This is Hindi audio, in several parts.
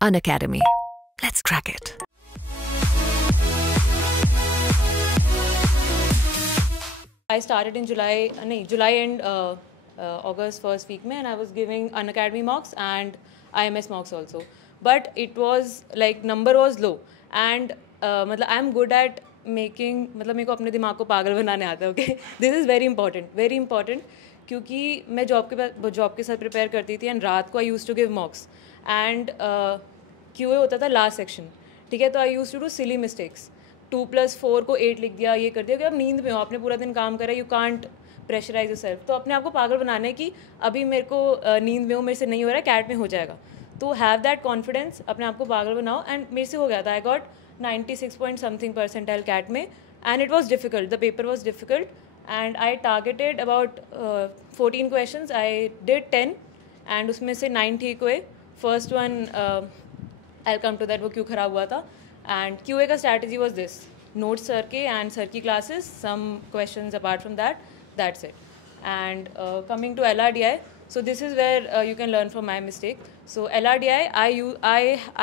Unacademy. Let's crack it. I started in July and August first week में, and I was giving Unacademy mocks and IMS mocks also. But it was like number was low and मतलब I'm good at making, मतलब मेरे को अपने दिमाग को पागल बनाने आता है. Okay, this is very important क्योंकि मैं जॉब के साथ प्रिपेयर करती थी एंड रात को I use to give mocks and QA होता था लास्ट सेक्शन. ठीक है, तो I use to do silly mistakes. 2+4 को 8 लिख दिया, ये कर दिया कि अब नींद में हो, आपने पूरा दिन काम करा, यू कांट प्रेशराइज योरसेल्फ. तो अपने आप को पागल बनाने की अभी मेरे को नींद में हो, मेरे से नहीं हो रहा है, कैट में हो जाएगा. तो हैव दैट कॉन्फिडेंस, अपने आप को पागल बनाओ. एंड मेरे से हो गया था. I got 96 point something percentile CAT में and it was difficult. The paper was difficult and I targeted about 14 questions. I did 10 and उसमें से 9 ठीक हुए. First one I come to that, वो क्यों ख़राब हुआ था. एंड क्यूए का strategy was this: notes sir के एंड सर की classes, some questions apart from that, that's it. And coming to LRDI, so this is where you can learn from my mistake. So LRDI,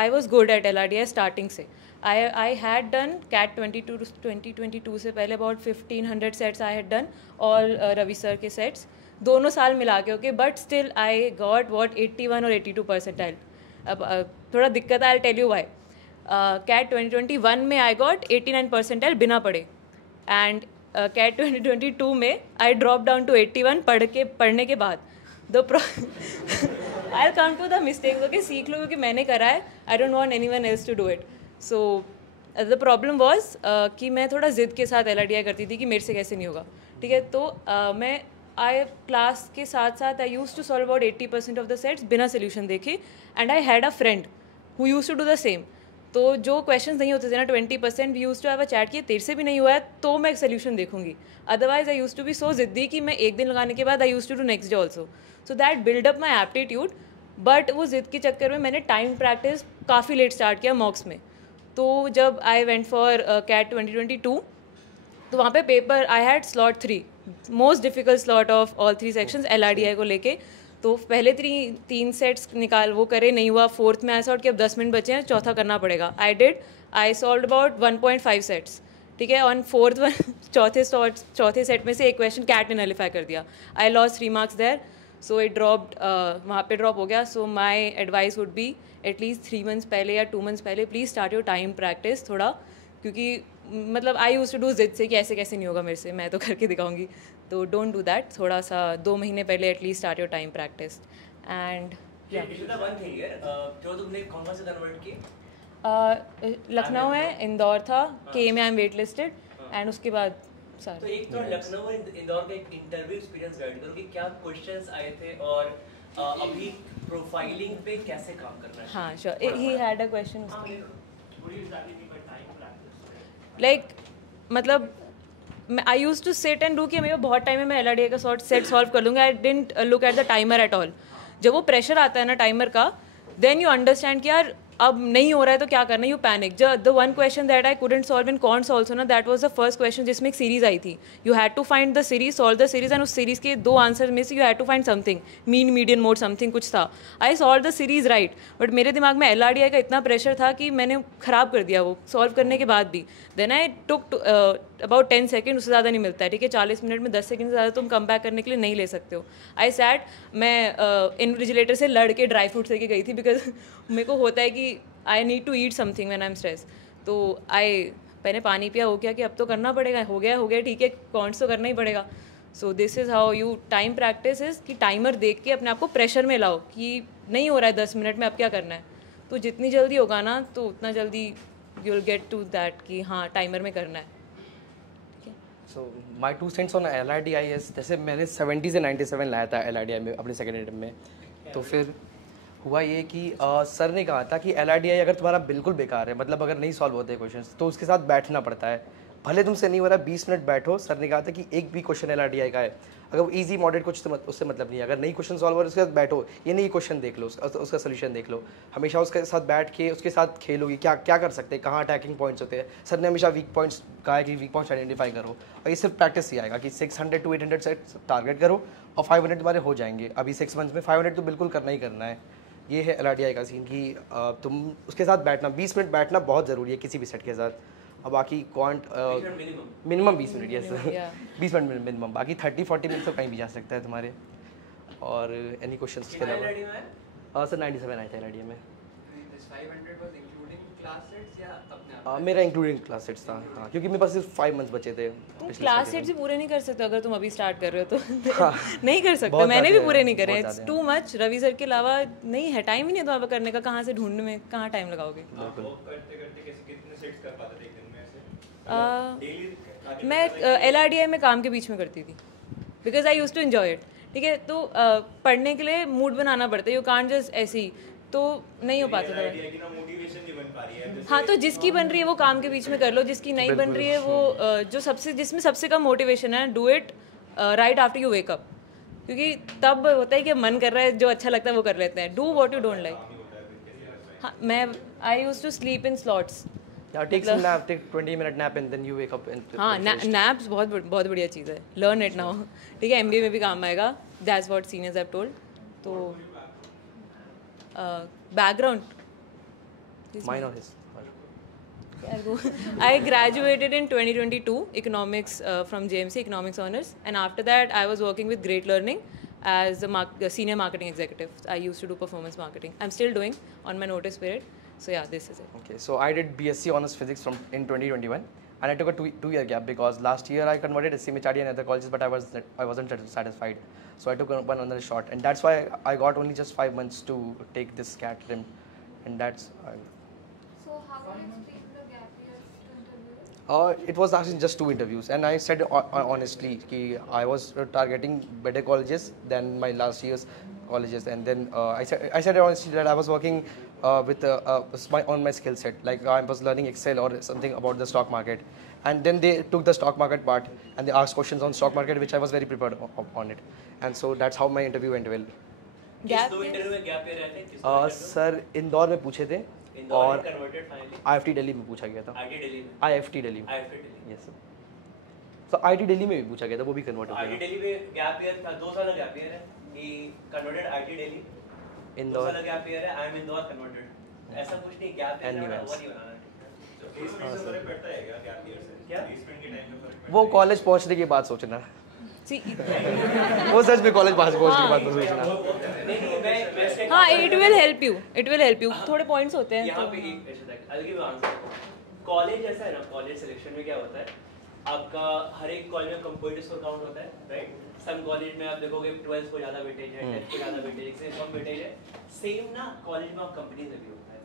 I was good at LRDI starting से. I had done CAT 2022 से पहले about 1500 sets I had done, all Ravi sir के sets, दोनों साल मिला के. Okay, but still I got what 81 और 82 परसेंटाइल. अब थोड़ा दिक्कत है, I tell you why. CAT 2021 में आई गॉट 89 परसेंटाइल बिना पढ़े एंड CAT 2022 में आई ड्रॉप डाउन टू 81 पढ़ने के बाद. I come to the mistakes. Okay, सीख लो क्योंकि मैंने करा है. I don't want anyone else to do it. So the problem was कि मैं थोड़ा ज़िद के साथ LRDI करती थी कि मेरे से कैसे नहीं होगा. ठीक है, तो मैं क्लास के साथ साथ I use to solve about 80% of the sets बिना सोल्यूशन देखे. And I had a friend who use to do the same. तो जो क्वेश्चंस नहीं होते थे ना 20%, we use to have a chat कि तेरे से भी नहीं हुआ है तो मैं एक सोल्यूशन देखूंगी. Otherwise I use to be so जिद्दी कि मैं एक दिन लगाने के बाद I use to do next day also. So that build up my aptitude. But वो जिद के चक्कर में मैंने टाइम प्रैक्टिस काफ़ी लेट स्टार्ट किया मॉक्स में. तो जब आई वेंट फॉर CAT 2022, तो वहाँ पे paper I had slot 3, most difficult slot of all 3 sections LRDI को लेके. तो पहले 3 सेट्स निकाल वो करे, नहीं हुआ. फोर्थ में ऐसा कि अब 10 मिनट बचे हैं, चौथा करना पड़ेगा. I solve about 1.5 sets. ठीक है, ऑन फोर्थ वन चौथे सेट में से एक क्वेश्चन कैट ने नलिफाई कर दिया. I lost 3 marks there. So it dropped, वहाँ पे ड्रॉप हो गया. So my advice would be at least 3 months पहले या 2 मंथ्स पहले please start your time practice थोड़ा. क्योंकि मतलब आई यूज़ टू डू जिद से कि ऐसे कैसे नहीं होगा मेरे से, मैं तो करके दिखाऊंगी. तो डोंट डू दैट. थोड़ा सा 2 महीने पहले at least start your time practice. And Lucknow है, इंदौर था, के में I am wait listed and उसके बाद सर. तो एक तो लखनऊ और इंदौर का एक इंटरव्यू एक्सपीरियंस गाइड करो कि क्या क्वेश्चंस आए थे और अभी प्रोफाइलिंग पे कैसे काम करना है. हाँ sure, he had a question. Like मतलब I use to sit and do कि मेरे बहुत टाइम है, मैं LRDI का सेट सॉल्व कर लूँगी. I didn't look at the timer at all. जब वो प्रेशर आता है ना टाइमर का, देन यू अंडरस्टैंड कि यार अब नहीं हो रहा है तो क्या करना है. You panic. The one question that I couldn't solve in कॉन्ट्स ऑल्सो ना, that was the first question जिसमें एक सीरीज आई थी. You had to find the series, solve the series, and उस सीरीज के 2 आंसर में से you had to find something, mean median mode something कुछ था. I solve the series right, but मेरे दिमाग में LRDI का इतना प्रेशर था कि मैंने ख़राब कर दिया वो सॉल्व करने के बाद भी. Then I took about 10 second, उससे ज़्यादा नहीं मिलता है. ठीक है, 40 मिनट में 10 सेकेंड से ज़्यादा तुम कम बैक करने के लिए नहीं ले सकते हो. आई सैट, मैं इन्विजिलेटर से लड़ के ड्राई फ्रूट्स लेके गई थी बिकॉज मेरे को होता है कि I need to eat something when I am stress. तो मैंने पानी पिया, हो गया कि अब तो करना पड़ेगा. हो गया ठीक है, कॉन्ट्स तो करना ही पड़ेगा. So this is how you time practice is कि टाइमर देख के अपने आप को प्रेशर में लाओ कि नहीं हो रहा है 10 मिनट में, अब क्या करना है. तो जितनी जल्दी होगा ना तो उतना जल्दी you will get to that कि हाँ टाइमर में करना है. So my 2 cents on LRDI is, जैसे मैंने 70 से 97 लाया था LRDI में अपने सेकेंड अटेम्प्ट में. तो फिर हुआ ये कि सर ने कहा था कि LRDI अगर तुम्हारा बिल्कुल बेकार है, मतलब अगर नहीं सॉल्व होते क्वेश्चन, तो उसके साथ बैठना पड़ता है. भले तुमसे नहीं हो रहा 20 मिनट बैठो. सर ने कहा था कि एक भी क्वेश्चन LRDI का है, अगर वो ईजी मॉडरेट कुछ तो उससे मतलब नहीं है. अगर नहीं क्वेश्चन सॉल्व हो रहा उसके साथ बैठो, ये नहीं क्वेश्चन देख लो, उसका सोल्यूशन देख लो. हमेशा उसके साथ बैठ के उसके साथ खेलोगे, क्या क्या कर सकते हैं, कहाँ अटैकिंग पॉइंट्स होते हैं. सर ने हमेशा वीक पॉइंट्स कहा है कि वीक पॉइंट्स आइडेंटिफाई करो. और ये सिर्फ प्रैक्टिस ही आएगा कि 600 to 800 सेट टारगेट करो और 500 तुम्हारे हो जाएंगे. अभी 6 मंथ्स में 500 तो बिल्कुल करना ही करना है. ये है LRDI का सीन कि तुम उसके साथ बैठना 20 मिनट बैठना बहुत ज़रूरी है किसी भी सेट के साथ। अब बाकी quant minimum 20 minute, yes 20 minute minimum, बाकी 30-40 मिनट तो कहीं भी जा सकता है तुम्हारे। और एनी क्वेश्चन उसके अलावा? सर 97 आए थे LRDI में। मेरा इंक्लूडिंग क्लास सेट्स था, हाँ, क्योंकि मेरे पास सिर्फ 5 मंथ्स बचे थे। तुम क्लास सेट भी पूरे नहीं कर सकते अगर तुम अभी स्टार्ट कर रहे हो तो नहीं कर सकते। मैंने भी पूरे नहीं करे, it's too much. Ravi sir के अलावा नहीं है, टाइम ही नहीं है तुम्हारे करने का। कहाँ से ढूंढने में कहाँ टाइम लगाओगे? मैं LRDI में काम के बीच में करती थी because I use to enjoy it. ठीक है, तो पढ़ने के लिए मूड बनाना पड़ता है, यू कांट जस्ट ऐसे ही, तो नहीं हो पाता था। हाँ, तो जिसकी बन रही है वो काम के बीच में कर लो, जिसकी नहीं बन रही है वो जो जिसमें सबसे कम मोटिवेशन है, do it right after you wake up, क्योंकि तब होता है कि मन कर रहा है, जो अच्छा लगता है वो कर लेते हैं। Do what you don't like. हाँ, मैं I used to sleep in slots. Take some nap, take 20 minute nap and then you wake up. हाँ, नैप्स बहुत बढ़िया चीज़ है, लर्न इट नाउ। ठीक है, MBA में भी काम आएगा, that's what seniors have told. तो background, mine or his? I graduated in 2022 economics from JMC Economics Honors, and after that I was working with Great Learning as a senior marketing executive. I used to do performance marketing. I'm still doing on my notice period. So yeah, this is it. Okay, so I did BSc Honors Physics in 2021, and I took a two-year gap because last year I converted SCMHRD and other colleges, but I wasn't satisfied. So I took one another shot, and that's why I got only just 5 months to take this CAT RIM, and that's. So how will you explain the gap year to interview? It was actually just 2 interviews, and I said honestly that I was targeting better colleges than my last year's colleges, and then I said honestly that I was working with on my skill set, like I was learning Excel or something about the stock market, and then they took the stock market part and they asked questions on stock market, which I was very prepared on it, and so that's how my interview went well. Sir Indore में पूछे थे और IFT दिल्ली में पूछा गया था। IFT दिल्ली में, यस सर। तो IIT दिल्ली में भी पूछा गया था, वो भी कन्वर्ट हो गया। IIT दिल्ली में गैप ईयर था, 2 साल का गैप ईयर है। ही कन्वर्टेड IIT दिल्ली, इंदौर 2 साल का गैप ईयर है। I am Indore converted. ऐसा कुछ नहीं, गैप ईयर में वो नहीं बनाना। तो प्लेसमेंट से फर्क पड़ता है क्या गैप ईयर से? क्या प्लेसमेंट के टाइम में फर्क पड़ता है? वो कॉलेज पहुंचने के बाद सोचना। वो सच में कॉलेज पहुंचने के बाद सोचना। हाँ, इट विल हेल्प यू। थोड़े पॉइंट्स होते हैं यहाँ पे एक क्वेश्चन है, I'll give you answer। College ऐसा है ना, कॉलेज सिलेक्शन में क्या होता है, आपका हर एक कॉलेज में कंप्यूटर स्कोर काउंट होता है, राइट? सम कॉलेज में आप देखोगे 12th को ज्यादा वेटेज है, 10th को ज्यादा वेटेज है, कम वेटेज है। सेम ना कॉलेज में आप कंपनीज में भी होता है।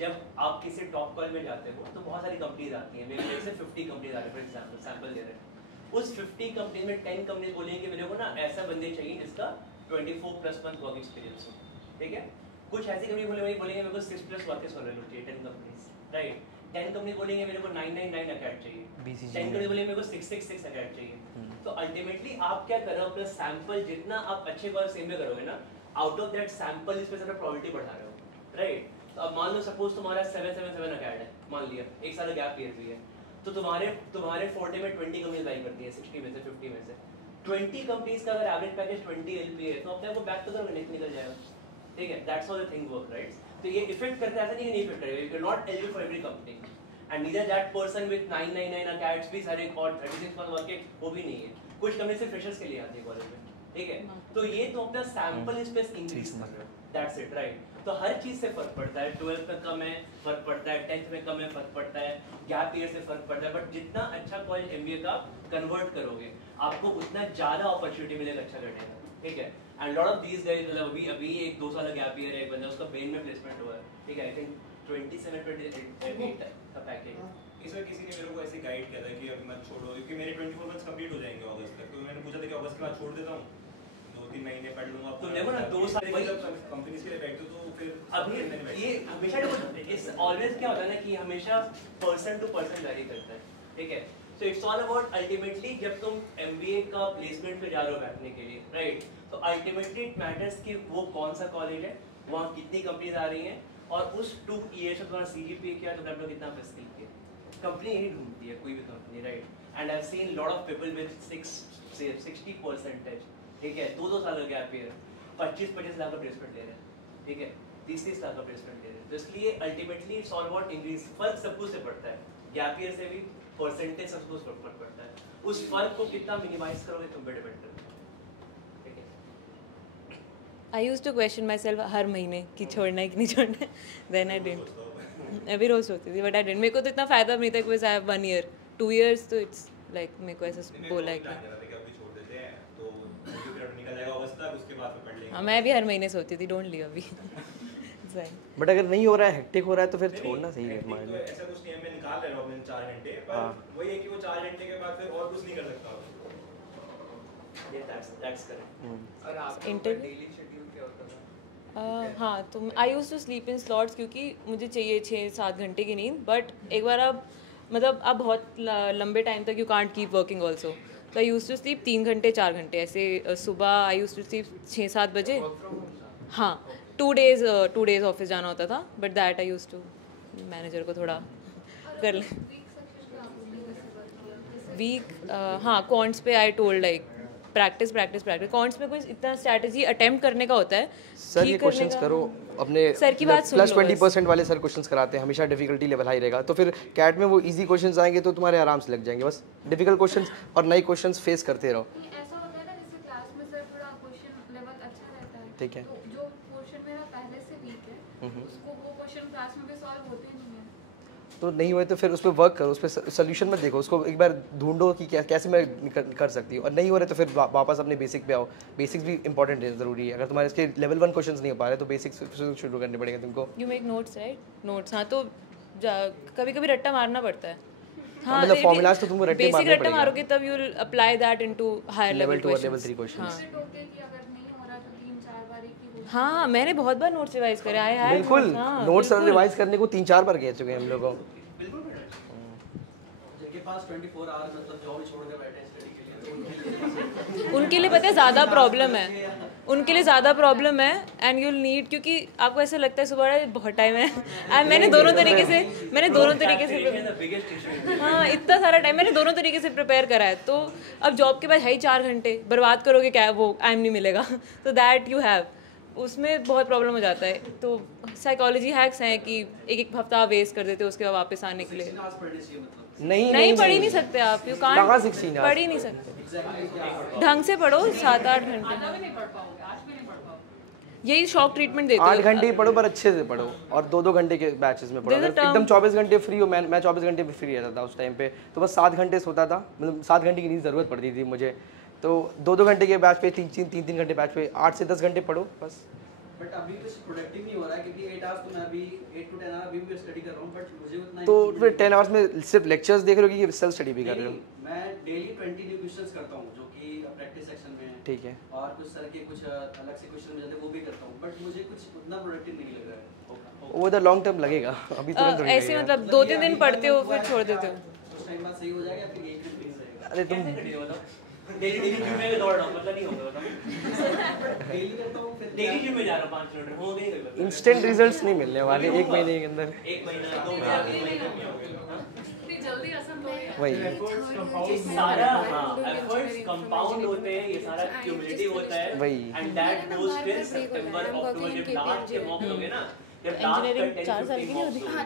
जब आप किसी टॉप कॉलेज में जाते हो तो बहुत सारी कंपनीज आती हैं, मेरे से 50 कंपनीज आ रही है फॉर एग्जांपल, सैंपल दे रहे हैं। उस 50 कंपनीज में 10 कंपनीज बोलेंगे कि मेरे को ना ऐसा बंदे चाहिए जिसका 24+ मंथ वर्क एक्सपीरियंस हो, ठीक है? कुछ ऐसी कंपनी बोलेंगे मेरे को 6+ वर्क एक्सपीरियंस चाहिए, 10 कंपनीज, राइट? 10 कंपनी बोलेंगे मेरे को 999 अकैड चाहिए, 10 कंपनी बोलेंगे मेरे को 666 अकैड चाहिए। तो अल्टीमेटली आप क्या कर रहे हो, अपना सैंपल जितना आप अच्छे कॉलेज सेम में करोगे ना, आउट ऑफ दैट सैंपल इस पे अपना प्रोबेबिलिटी बढ़ा रहे हो, राइट? तो अब मान लो सपोज तुम्हारा 777 अकैड है, मान लिया, एक साल का गैप ईयर भी है, तो तुम्हारे 40 में 20 कंपनीज लाइन करती है, 60 में से 50 में से 20 कंपनीज का अगर एवरेज पैकेज 20 LPA है तो अपने को बैक तो करोगे, निकल जाएगा, ठीक है? That's how the thing work, right? तो ये इफेक्ट करता है, ऐसा नहीं इफेक्ट करेगा, you can not eligible for every company, and neither that person with 999 अकैड्स भी सारे और 36 मंथ वर्क वो भी नहीं है। कुछ कंपनी से फ्रेशर्स के लिए आती है कॉलेज में, ठीक है? तो ये तो अपना सैंपल स्पेस इंक्रीज कर रहे हो, दैट्स इट, राइट? तो हर चीज से फर्क पड़ता है, 12th में कम है फर्क पड़ता है, 10th में कम है फर्क पड़ता है, गैप ईयर से फर्क पड़ता है, बट जितना अच्छा कॉलेज MBA का कन्वर्ट करोगे आपको उतना ज्यादा अपॉर्चुनिटी मिलेगा, अच्छा करने का, ठीक है? And lot of these guys, मतलब अभी एक 2 साल का गैप ईयर है, एक बंदा उसका ब्रेन में प्लेसमेंट हुआ है, ठीक है? आई थिंक 27-28 का पैकेज। इसमें किसी ने मेरे को ऐसे गाइड किया था कि अब मत छोड़ो, क्योंकि मेरे 24 मंथ्स कंप्लीट हो जाएंगे अगस्त तक, तो मैंने पूछा था कि अगस्त के बाद छोड़ देता हूँ, 2-3 महीने पढ़ लूंगा। तो देखो ना 2 साल कंपनीज के लिए बैठते तो फिर अभी ये हमेशा इट्स ऑलवेज क्या होता है ना कि हमेशा पर्सन टू पर्सन वैरी करता है, ठीक है? So it's all about ultimately जब तुम MBA का प्लेसमेंट पे जा रहे हो बैठने के लिए, राइट? तो अल्टीमेटली इट मैटर्स कि वो कौन सा कॉलेज है, वहाँ कितनी कंपनीज आ रही हैं, और उस 2 ईयर्स में तुम्हारा CGPA क्या, तुमने अपना कितना स्किल किया, कंपनी यही ढूंढती है, कोई भी company, right? And I have seen lot of people with 60%, ठीक है? 2-2 साल का गैप ईयर, 25-25 लाख का प्लेसमेंट ले रहे हैं, ठीक है? 30 लाख का प्लेसमेंट ले रहे हैं। तो इसलिए ultimately it's all about increase. फर्क सब कुछ से पड़ता है, गैप ईयर से भी परसेंटेज सब कुछ फर्क पड़ता है। उस फर्क को कितना मिनिमाइज करोगे तुम पे डिपेंड करता है, ठीक है। I used to question myself हर महीने कि छोड़ना है कि नहीं छोड़ना है, then I didn't. मैं भी रोज होती थी, but I didn't. मेरे को तो इतना फायदा नहीं था because I have 1 year, 2 years तो it's like मेरे को ऐसा बोला है कि हाँ मैं भी हर महीने सोचती थी डोंट लीव अभी। बट अगर नहीं हो रहा है, हेक्टिक हो रहा है तो फिर छोड़ना सही है तुम्हारे लिए। ऐसा कुछ नहीं है, मैं निकाल ले रहा हूं अपने 4 घंटे, पर वही है कि वो 4 घंटे के बाद फिर और कुछ नहीं कर सकता। ये दैट्स करेक्ट। और आपका Interview? डेली शेड्यूल क्या होता था? हाँ तो I use to sleep in slots क्योंकि मुझे चाहिए 6-7 घंटे की नींद, बट एक बार अब मतलब अब बहुत लंबे टाइम तक you can't keep working also, तो आई यूज टू स्लीप 3 घंटे 4 घंटे ऐसे। सुबह आई यूज टू स्लीप 6-7 बजे। हाँ 2 डेज ऑफिस जाना होता था, but that I use to manager को थोड़ा कर ले। वीक हाँ क्वांट्स पे I told like practice quants में कोई इतना स्ट्रैटेजी अटेम्प्ट करने का होता है। सर ये क्वेश्चंस करो अपने सर की बात सुन प्लस लो 20% वाले सर क्वेश्चंस कराते हैं, हमेशा डिफिकल्टी लेवल हाई रहेगा, तो फिर कैट में वो इजी क्वेश्चंस आएंगे तो तुम्हारे आराम से लग जाएंगे। बस डिफिकल्ट क्वेश्चंस और नए क्वेश्चंस फेस करते रहो। ऐसा होता है ना जैसे क्लास में सर थोड़ा क्वेश्चन लेवल अच्छा रहता है, ठीक है। तो जो क्वेश्चन मेरा पहले से वीक है उसको वो क्वेश्चन क्लास में भी सॉल्व होते नहीं है। तो नहीं हुए तो फिर उस पर वर्क करो, उस पर सोल्यूशन मत देखो, उसको एक बार ढूंढो कि कैसे मैं कर सकती हूँ, और नहीं हो रहे तो फिर वापस अपने बेसिक पे आओ। बेसिक्स भी इंपॉर्टेंट है, ज़रूरी है। अगर तुम्हारे इसके लेवल 1 क्वेश्चंस नहीं हो पा रहे तो बेसिक्स शुरू करने पड़ेंगे तुमको। You make notes right? Notes हाँ तो कभी कभी रट्टा मारना पड़ता है। हाँ मतलब formulas तो तुमको रट्टे बेसिक मारने रट्टा पड़ेंगे। मारोगे तब you will apply that into higher level 2 और लेवल 3 क्वेश्चंस। क्वेश्चंस। फिर टोके कि अगर नहीं हो रहा तो 3-4 बार एक ही हो। हाँ मैंने बहुत बार नोट्स रिवाइज करे। आई हैव बिल्कुल नोट्स रिवाइज करने को 3-4 बार कह चुके हैं हम लोगों। जिनके पास 24 आवर्स मतलब जॉब छोड़ के बैठे स्टडी के लिए, उनके लिए पता है ज़्यादा प्रॉब्लम है, उनके लिए ज़्यादा प्रॉब्लम है। एंड यूल नीड, क्योंकि आपको ऐसा लगता है सुबह बहुत टाइम है, एंड मैंने दोनों तरीके से हाँ इतना सारा टाइम मैंने दोनों तरीके से प्रिपेयर करा है। तो अब जॉब के बाद है ही 4 घंटे, बर्बाद करोगे क्या, वो टाइम नहीं मिलेगा। तो दैट यू हैव, उसमें बहुत प्रॉब्लम हो जाता है। तो साइकोलॉजी हैक्स हैं कि एक हफ्ता वेस्ट कर देते हो, उसके बाद वापस आने के लिए नहीं पढ़ ही नहीं सकते आप। यू कांट पढ़ ही नहीं सकते ढंग से पढ़ो 7-8 घंटे। यही शॉक ट्रीटमेंट देते 8 घंटे ही पढ़ो पर अच्छे से पढ़ो, और 2-2 घंटे के बैचेस में पढ़ो। अगर एकदम 24 घंटे फ्री हो, मैं 24 घंटे में फ्री रहता था उस टाइम पे, तो बस 7 घंटे सोता था, मतलब 7 घंटे की नींद ज़रूरत पड़ती थी मुझे। तो 2-2 घंटे के बैच पे 3-3 घंटे बैच पे 8 से 10 घंटे पढ़ो बस। बट अभी तो प्रोडक्टिव नहीं हो रहा है क्योंकि 8 आवर्स तो मैं अभी 8 to 10 आवर्स अभी भी स्टडी कर रहा हूं, बट मुझे उतना तो फिर 10 आवर्स में सिर्फ लेक्चर्स देख रहे हो कि सेल्फ स्टडी भी कर रहे हो? मैं डेली 20 न्यू क्वेश्चंस करता हूं जो कि प्रैक्टिस सेक्शन में है, ठीक है, और कुछ सर के कुछ अलग से क्वेश्चन मिल जाते हैं वो भी करता हूं, बट मुझे कुछ उतना प्रोडक्टिव नहीं लग रहा है। वो तो लॉन्ग टर्म लगेगा, अभी तुरंत नहीं ऐसे मतलब 2-3 दिन पढ़ते हो फिर छोड़ देते हो। उस टाइम बाद सही हो जाएगा, फिर एक दिन नहीं रहेगा। अरे तुम डेली जिम में दौड़ रहा हूं, मतलब नहीं होगा डेली करता हूं, फिर डेली जिम में जा रहा हूं 5 किलोमीटर, हो गई कोई इंस्टेंट रिजल्ट्स नहीं मिलने वाले 1 महीने के अंदर। 1 महीना 2 महीना इतनी जल्दी असर हो गया। वही ये सारा एफर्ट्स कंपाउंड होते हैं, ये सारा क्यूमुलेटिव होता है, वही। एंड दैट गोस टिल सितंबर अक्टूबर जब लास्ट के मॉक होंगे ना, जब इंजीनियरिंग 4 साल की नहीं होती? वहां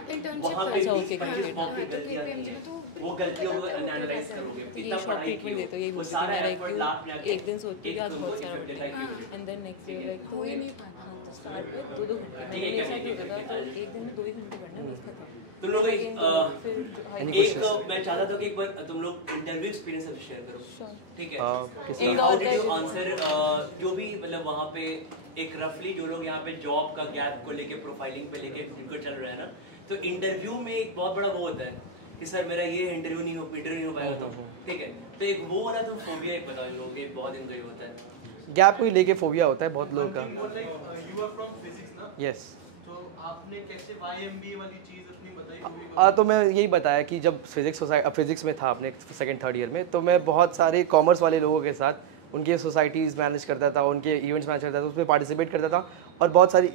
पे अच्छा, ओके, 20-25 मॉक की गलतियां की हैं, वो गलतियों को एनालाइज करोगे, तो ये इतना शॉक पढ़ाई ट्रीटमेंट देते हो, यही वो बोलते सारा हैं एफर्ट लास्ट में लाइक एक दिन सोचती हूँ आज बहुत सारा पढ़ेगा। And then next day like हो ही नहीं पाता। तो स्टार्ट में 2-2 घंटे ठीक है, मेरे साथ ठीक है, होता था, ठीक तो है। एक दिन में 2 ही घंटे पढ़ना, 20 खत्म। तुम लोग फिर एक मैं चाहता था कि एक बार तुम लोग इंटरव्यू एक्सपीरियंस अब शेयर करो, ठीक है? किसका? हाउ डिड यू आंसर जो भी मतलब वहाँ पे एक रफली जो लोग यहाँ पे जॉब का गैप को लेके प्रोफाइलिंग पे लेके उनको चल रहा है ना, तो इंटरव्यू में एक बहुत बड़ा वो होता है कि सर मेरा ये इंटरव्यू नहीं हो पाएगा, तो ठीक है, तो एक वो वाला तो फोबिया एक बताओ इन लोगों के, बहुत इंटरव्यू होता है गैप को ही लेके फोबिया होता है बहुत लोगों का। यू आर फ्रॉम फिजिक्स ना, यस। तो आपने कैसे YMBA वाली चीज अपनी बताई? तो मैं यही बताया कि जब फिजिक्स में था अपने 2nd-3rd ईयर में, तो मैं बहुत सारे कॉमर्स वाले लोगों के साथ उनके सोसाइटीज़ मैनेज करता था, उनके इवेंट्स मैनेज करता था, उसमें पार्टिसिपेट करता था, और बहुत सारी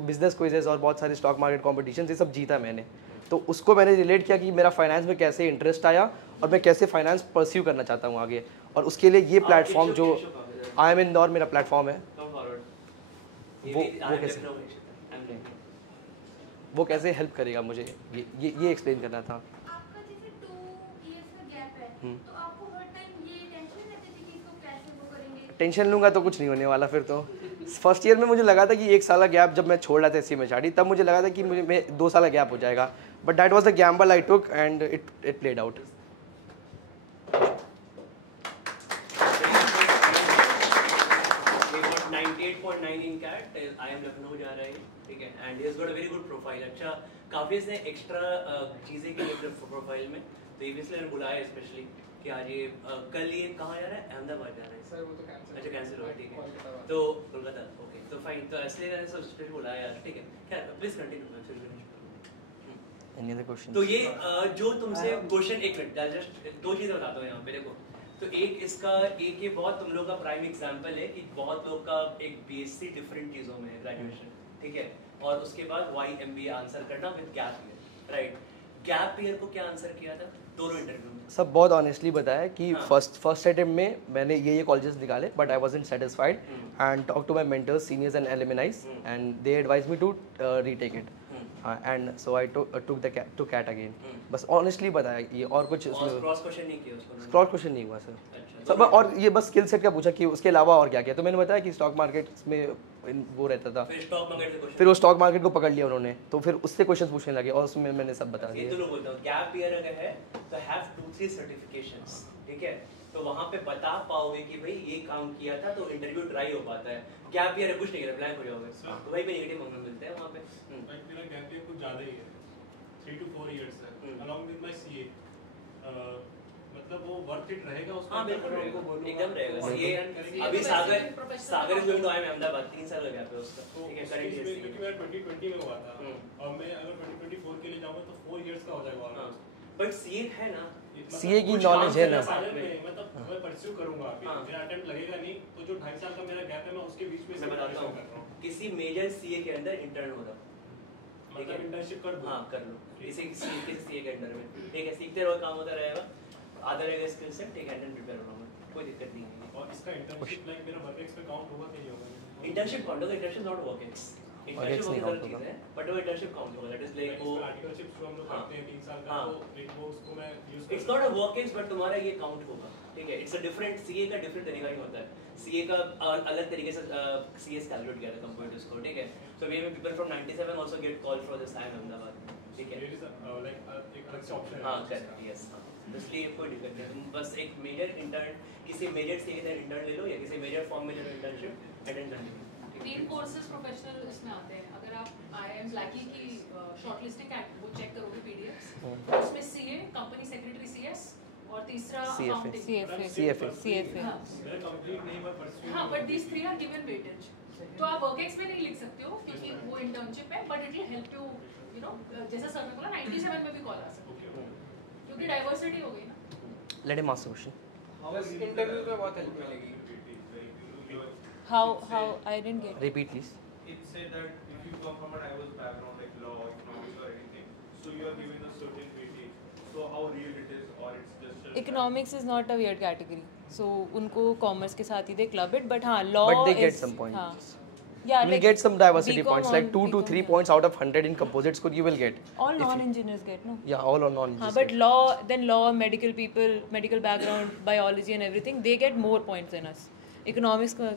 बिजनेस क्विजेस और बहुत सारे स्टॉक मार्केट कॉम्पिटिशन ये सब जीता मैंने। तो उसको मैंने रिलेट किया कि मेरा फाइनेंस में कैसे इंटरेस्ट आया और मैं कैसे फाइनेंस परस्यू करना चाहता हूँ आगे, और उसके लिए ये प्लेटफॉर्म जो IIM इंदौर मेरा प्लेटफॉर्म है, वो कैसे वो कैसे हेल्प करेगा मुझे, ये एक्सप्लेन करना था। आपका जैसे 2 इयर्स का गैप है, तो आपको हर टाइम ये टेंशन रहती थी कि इसको कैसे वो करेंगे? टेंशन लूँगा तो कुछ नहीं होने वाला फिर तो। फर्स्ट ईयर में मुझे लगा था कि 1 साल का गैप, जब मैं छोड़ रहा था एससी में चाटी, तब मुझे लगा था कि मैं 2 साल का गैप हो जाएगा, but that was the Gamble I took and it played out. in CAT, IIM Lucknow जा रहा है, ठीक है, and he has got a very good profile। अच्छा, काफी इसने एक्स्ट्रा चीजें की अपने प्रोफाइल में, तो इसलिए मैंने बुलाया स्पेशली कि आज ये कल ये कहाँ जा रहा है, अहमदाबाद जा रहा है सर वो तो कैंसिल, अच्छा कैंसिल हुआ, ठीक है, कोलकाता। तो कोलकाता, ओके, तो फाइन, तो इसलिए मैंने सब स्पेशल बुलाया, ठीक है, क्या please continue. Any other question? तो ये जो तुमसे क्वेश्चन, एक मिनट, जस्ट 2 चीजें बताता हूँ यहाँ पे, देखो, तो एक इसका एक ये बहुत तुम लोग का प्राइम एग्जांपल है कि बहुत लोग का एक बीएससी डिफरेंट चीजों में है, ग्रेजुएशन, ठीक है, और उसके बाद वाई एमबीए आंसर करना with gap year, right? Gap year को क्या आंसर किया था दोनों इंटरव्यू में? सब बहुत ऑनेस्टली बताया कि फर्स्ट अटेम्प्ट में मैंने ये कॉलेजेस निकाले, but I wasn't satisfied and talk to my mentors, seniors and alumnis, and they advise me to retake it, and so I took CAT again. बस ऑनेस्टली बताया ये, और कुछ इसमें क्रॉस क्वेश्चन नहीं किया उसको? क्रॉस क्वेश्चन नहीं हुआ सर। अच्छा, सब, और ये बस स्किल सेट का पूछा कि उसके अलावा और क्या किया, तो मैंने बताया कि स्टॉक मार्केट में वो रहता था, फिर स्टॉक मार्केट से क्वेश्चन, फिर वो स्टॉक मार्केट को पकड़ लिया उन्होंने, तो फिर उससे क्वेश्चन पूछने लगे और उसमें मैंने सब बता ये दिया। तो लोग बोलते हैं गैप ईयर अगर है तो हैव 2-3 सर्टिफिकेशंस, ठीक है, तो वहां पे बता पाओगे कि भाई ये काम किया था, तो इंटरव्यू ट्राई हो पाता है। गैप ईयर कुछ नहीं किया, ब्लैंक हो जाओगे, तो वही पे नेगेटिव मार्क्स मिलते हैं वहां पे। बट मेरा गैप ईयर कुछ ज्यादा ही है, 3 to 4 years है, along with my CA, मतलब वो वर्थ इट रहेगा उसका? हां बिल्कुल रहेगा, एकदम रहेगा। ये ये अभी Sagar is going to IIM Ahmedabad, 3 साल का गैप है उसका, ठीक है, करेंट ईयर क्योंकि मैं 2020 में हुआ था, और मैं अगर 2024 के लिए जाऊंगा तो 4 years का हो जाएगा ऑलमोस्ट। बट सीए है ना, सीए की नॉलेज है ना, मतलब मैं परस्यू करूंगा अभी, मेरा अटेम्प्ट लगेगा नहीं, तो जो 2.5 साल का मेरा गैप है मैं उसके बीच में मैं बताता हूं, किसी मेजर सीए के अंदर इंटर्न हो रहा, मतलब इंटर्नशिप कर दूं? हां कर लो, किसी सीए के अंदर में, ठीक है, सीखते रहो, काम होता रहेगा, आधा रहेगा स्किल सेट, ठीक है, एंड प्रिपेयर होना, कोई दिक्कत नहीं है। और इसका इंटर्नशिप लाइक मेरा वर्क एक्स पे काउंट होगा कि नहीं होगा? इंटर्नशिप काउंट होगा, internship not work ex, internship नहीं बहुत count चीज है, बट वो इंटर्नशिप काउंट होगा, दैट इज लाइक वो आर्टिकलशिप जो हम लोग करते हैं 3 साल का, तो एक वो उसको मैं use it's not a work ex, but तुम्हारा ये काउंट होगा, ठीक है, इट्स अ डिफरेंट, सीए का डिफरेंट तरीका ही होता है, सीए का अलग तरीके से सीएस कैलकुलेट किया था कंप्यूटर्स को, ठीक है, so we have people from 97 also get call for this IIM Ahmedabad, ठीक है, लाइक एक अलग से ऑप्शन है। हां करेक्ट, यस, इसलिए कोई दिक्कत नहीं, तुम बस एक मेजर इंटर्न, किसी मेजर सीए के इंटर्न ले लो, या किसी मेजर फॉर्म में जो इंटर्नशिप अटेंड कर लो। मेन कोर्सेज प्रोफेशनल इसमें आते हैं, अगर आप IIM ब्लैकी की शॉर्टलिस्टिंग एक्ट वो चेक करोगे पीडीएफ्स, उसमें सीए, कंपनी सेक्रेटरी सीएस, और तीसरा अकाउंटिंग CFA। मेरा कंप्लीट नहीं हुआ परस्यू। हाँ, but this 3 are given weightage, तो आप वर्क एक्स में नहीं लिख सकते हो क्योंकि वो इंटर्नशिप है, but it will help you know, जैसा सर ने बोला 97 में भी कॉल आ सकती है, क्योंकि डाइवर्सिटी हो गई ना। Let him ask question. बस इंटरव्यू में बहुत हेल्प मिलेगी। How I didn't get. Repeat please. It said that if you come from a diverse background like law, economics or anything, so you are given a certain weightage. So how real it is, or it's just a Economics is not a weird category, so उनको commerce के साथ ही they club it, but हाँ law But they is, get some points. हाँ, yeah, You will like get some diversity BCom points, like 2 to 3 yeah. points out of 100 in composite score you will get. All non-engineers get, no? Yeah, all or हाँ, non-engineers. but law, medical people, medical background, biology and everything, they get more points than us. Economics का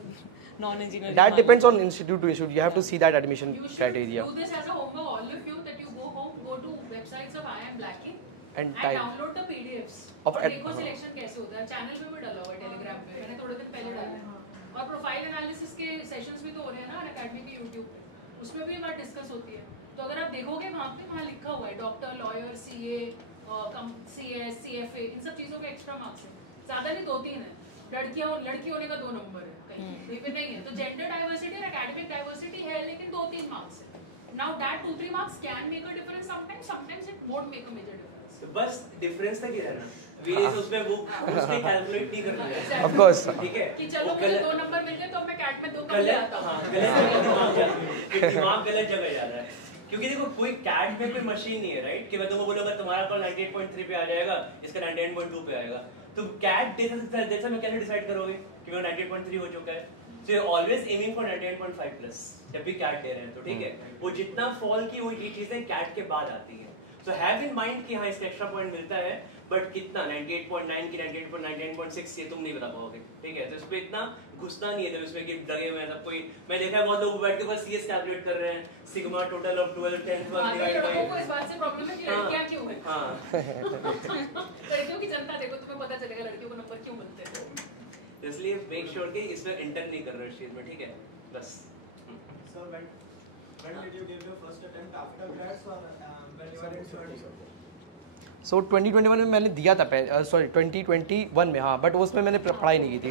non-engineer. That depends on institute to institute. You have to see that admission You should criteria. do this as a homework, all of you, that you go home, go to websites of IIM Blacking And and type. download the PDFs. Of और ad- देखो सिलेक्शन कैसे होता है, चैनल पे भी डाला हुआ है टेलीग्राम पे, मैंने थोड़े दिन पहले डाला है, और प्रोफाइल एनालिसिस के सेशंस भी तो हो रहे हैं ना अनअकैडमी के यूट्यूब पे, उसमें भी बात डिस्कस होती है, तो अगर आप देखोगे वहाँ पे वहाँ लिखा हुआ है doctor, lawyer, CA, CS, CFA, इन सब चीज़ों का एक्स्ट्रा मार्क्स है, ज़्यादा नहीं 2-3 है, लड़की होने का 2 नंबर है, कहीं पे नहीं है, तो जेंडर डाइवर्सिटी और एकेडमिक डाइवर्सिटी है, लेकिन 2-3 मार्क्स है। Now that 2-3 marks can make a difference sometimes it won't make a major difference. बस डिफरेंस तक ही रहना, वे उसमें वो उसने कैलकुलेट नहीं करना है, Of course. ठीक है, कि चलो मुझे 2 नंबर मिल गए तो मैं कैट में 2 कम ले गलत, आता हाँ हूँ। दिमाग गलत जगह जा रहा है, क्योंकि देखो कोई कैट में कोई मशीन नहीं है, राइट, कि मैं तुमको बोलूँगा तुम्हारा कॉल 98.3 पे आ जाएगा, इसका 98.2 पे आएगा, तो कैट जैसा मैं कैसे डिसाइड करोगे कि मेरा 98.3 हो चुका है? So you're always aiming for 98.5 plus जब भी कैट दे रहे हैं तो ठीक है, वो जितना फॉल की हुई ये चीजें कैट के बाद आती है। So have in mind कि हाँ इसका एक्स्ट्रा पॉइंट मिलता है, बट कितना 98.9 की 98.6 ये तुम नहीं बता पाओगे, ठीक है। तो इस पे इतना घुसना नहीं है, तो इसमें कि लगे हुए हैं सब कोई, मैं देखा है बहुत लोग बैठ के बस CS कैलकुलेट कर रहे हैं, sigma total of 12 10 divided by. लोगों को इस बात से प्रॉब्लम है कि लड़कियां क्यों हैं। हां लड़कियों की जनता देखो, तुम्हें पता चलेगा लड़कियों को नंबर क्यों मिलते हैं। इसलिए मेक श्योर कि इसमें एंटर नहीं कर रहे हो इस चीज में, ठीक है बस। So when did you give your first attempt after grads or when you were in studies? सो 2021 में मैंने दिया था, सॉरी 2021 में, हाँ, बट उसमें मैंने पढ़ाई नहीं की थी।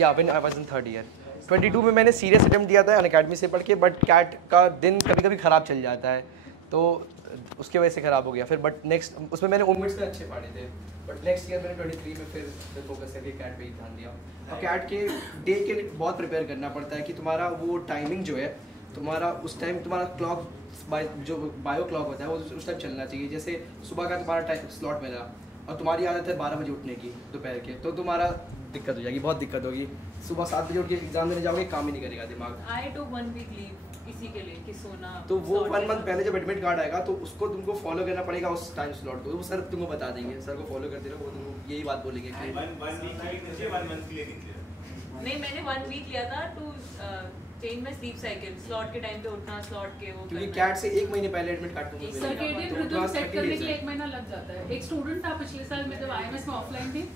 या when I was in third year 22 में मैंने सीरियस अटेम्प्ट दिया था अनअकैडमी से पढ़ के, बट कैट का दिन कभी कभी ख़राब चल जाता है, तो उसके वजह से ख़राब हो गया फिर। बट नेक्स्ट उसमें मैंने उम्मीद से अच्छे पढ़े थे, बट नेक्स्ट ईयर मैंने 23 में फिर फोकस करके कैट पे ही ध्यान दिया। और कैट के डे के लिए बहुत प्रिपेयर करना पड़ता है कि तुम्हारा वो टाइमिंग जो है तुम्हारा उस टाइम तुम्हारा क्लॉक जो बायो क्लॉक होता है वो उस टाइम चलना चाहिए। जैसे सुबह का तुम्हारा टाइम स्लॉट मिला और तुम्हारी आदत है 12 बजे उठने की दोपहर के, तो तुम्हारा दिक्कत हो जाएगी, बहुत दिक्कत होगी। सुबह 7 बजे उठ के एग्जाम देने जाओगे, काम ही नहीं करेगा दिमाग। I took 1 week leave इसी के लिए कि सोना। तो वो 1 मंथ पहले जब एडमिट कार्ड आएगा तो उसको तुमको फॉलो करना पड़ेगा उस टाइम स्लॉट को। वो सर तुमको बता देंगे, सर को फॉलो करते रहो, वो तुमको यही बात बोलेंगे कि 1 मंथ के लिए दीजिए। नहीं, मैंने 1 week लिया था to change my sleep cycle, slot के टाइम पे उठना, स्लॉट के वो, क्योंकि कैट से 1 महीने पहले एडमिट कार्ड तुमको मिलेगा। सर्केडियन रिदम सेट करने के लिए 1 महीना लग जाता है। एक स्टूडेंट था पिछले साल में जब IMS में ऑफलाइन थी,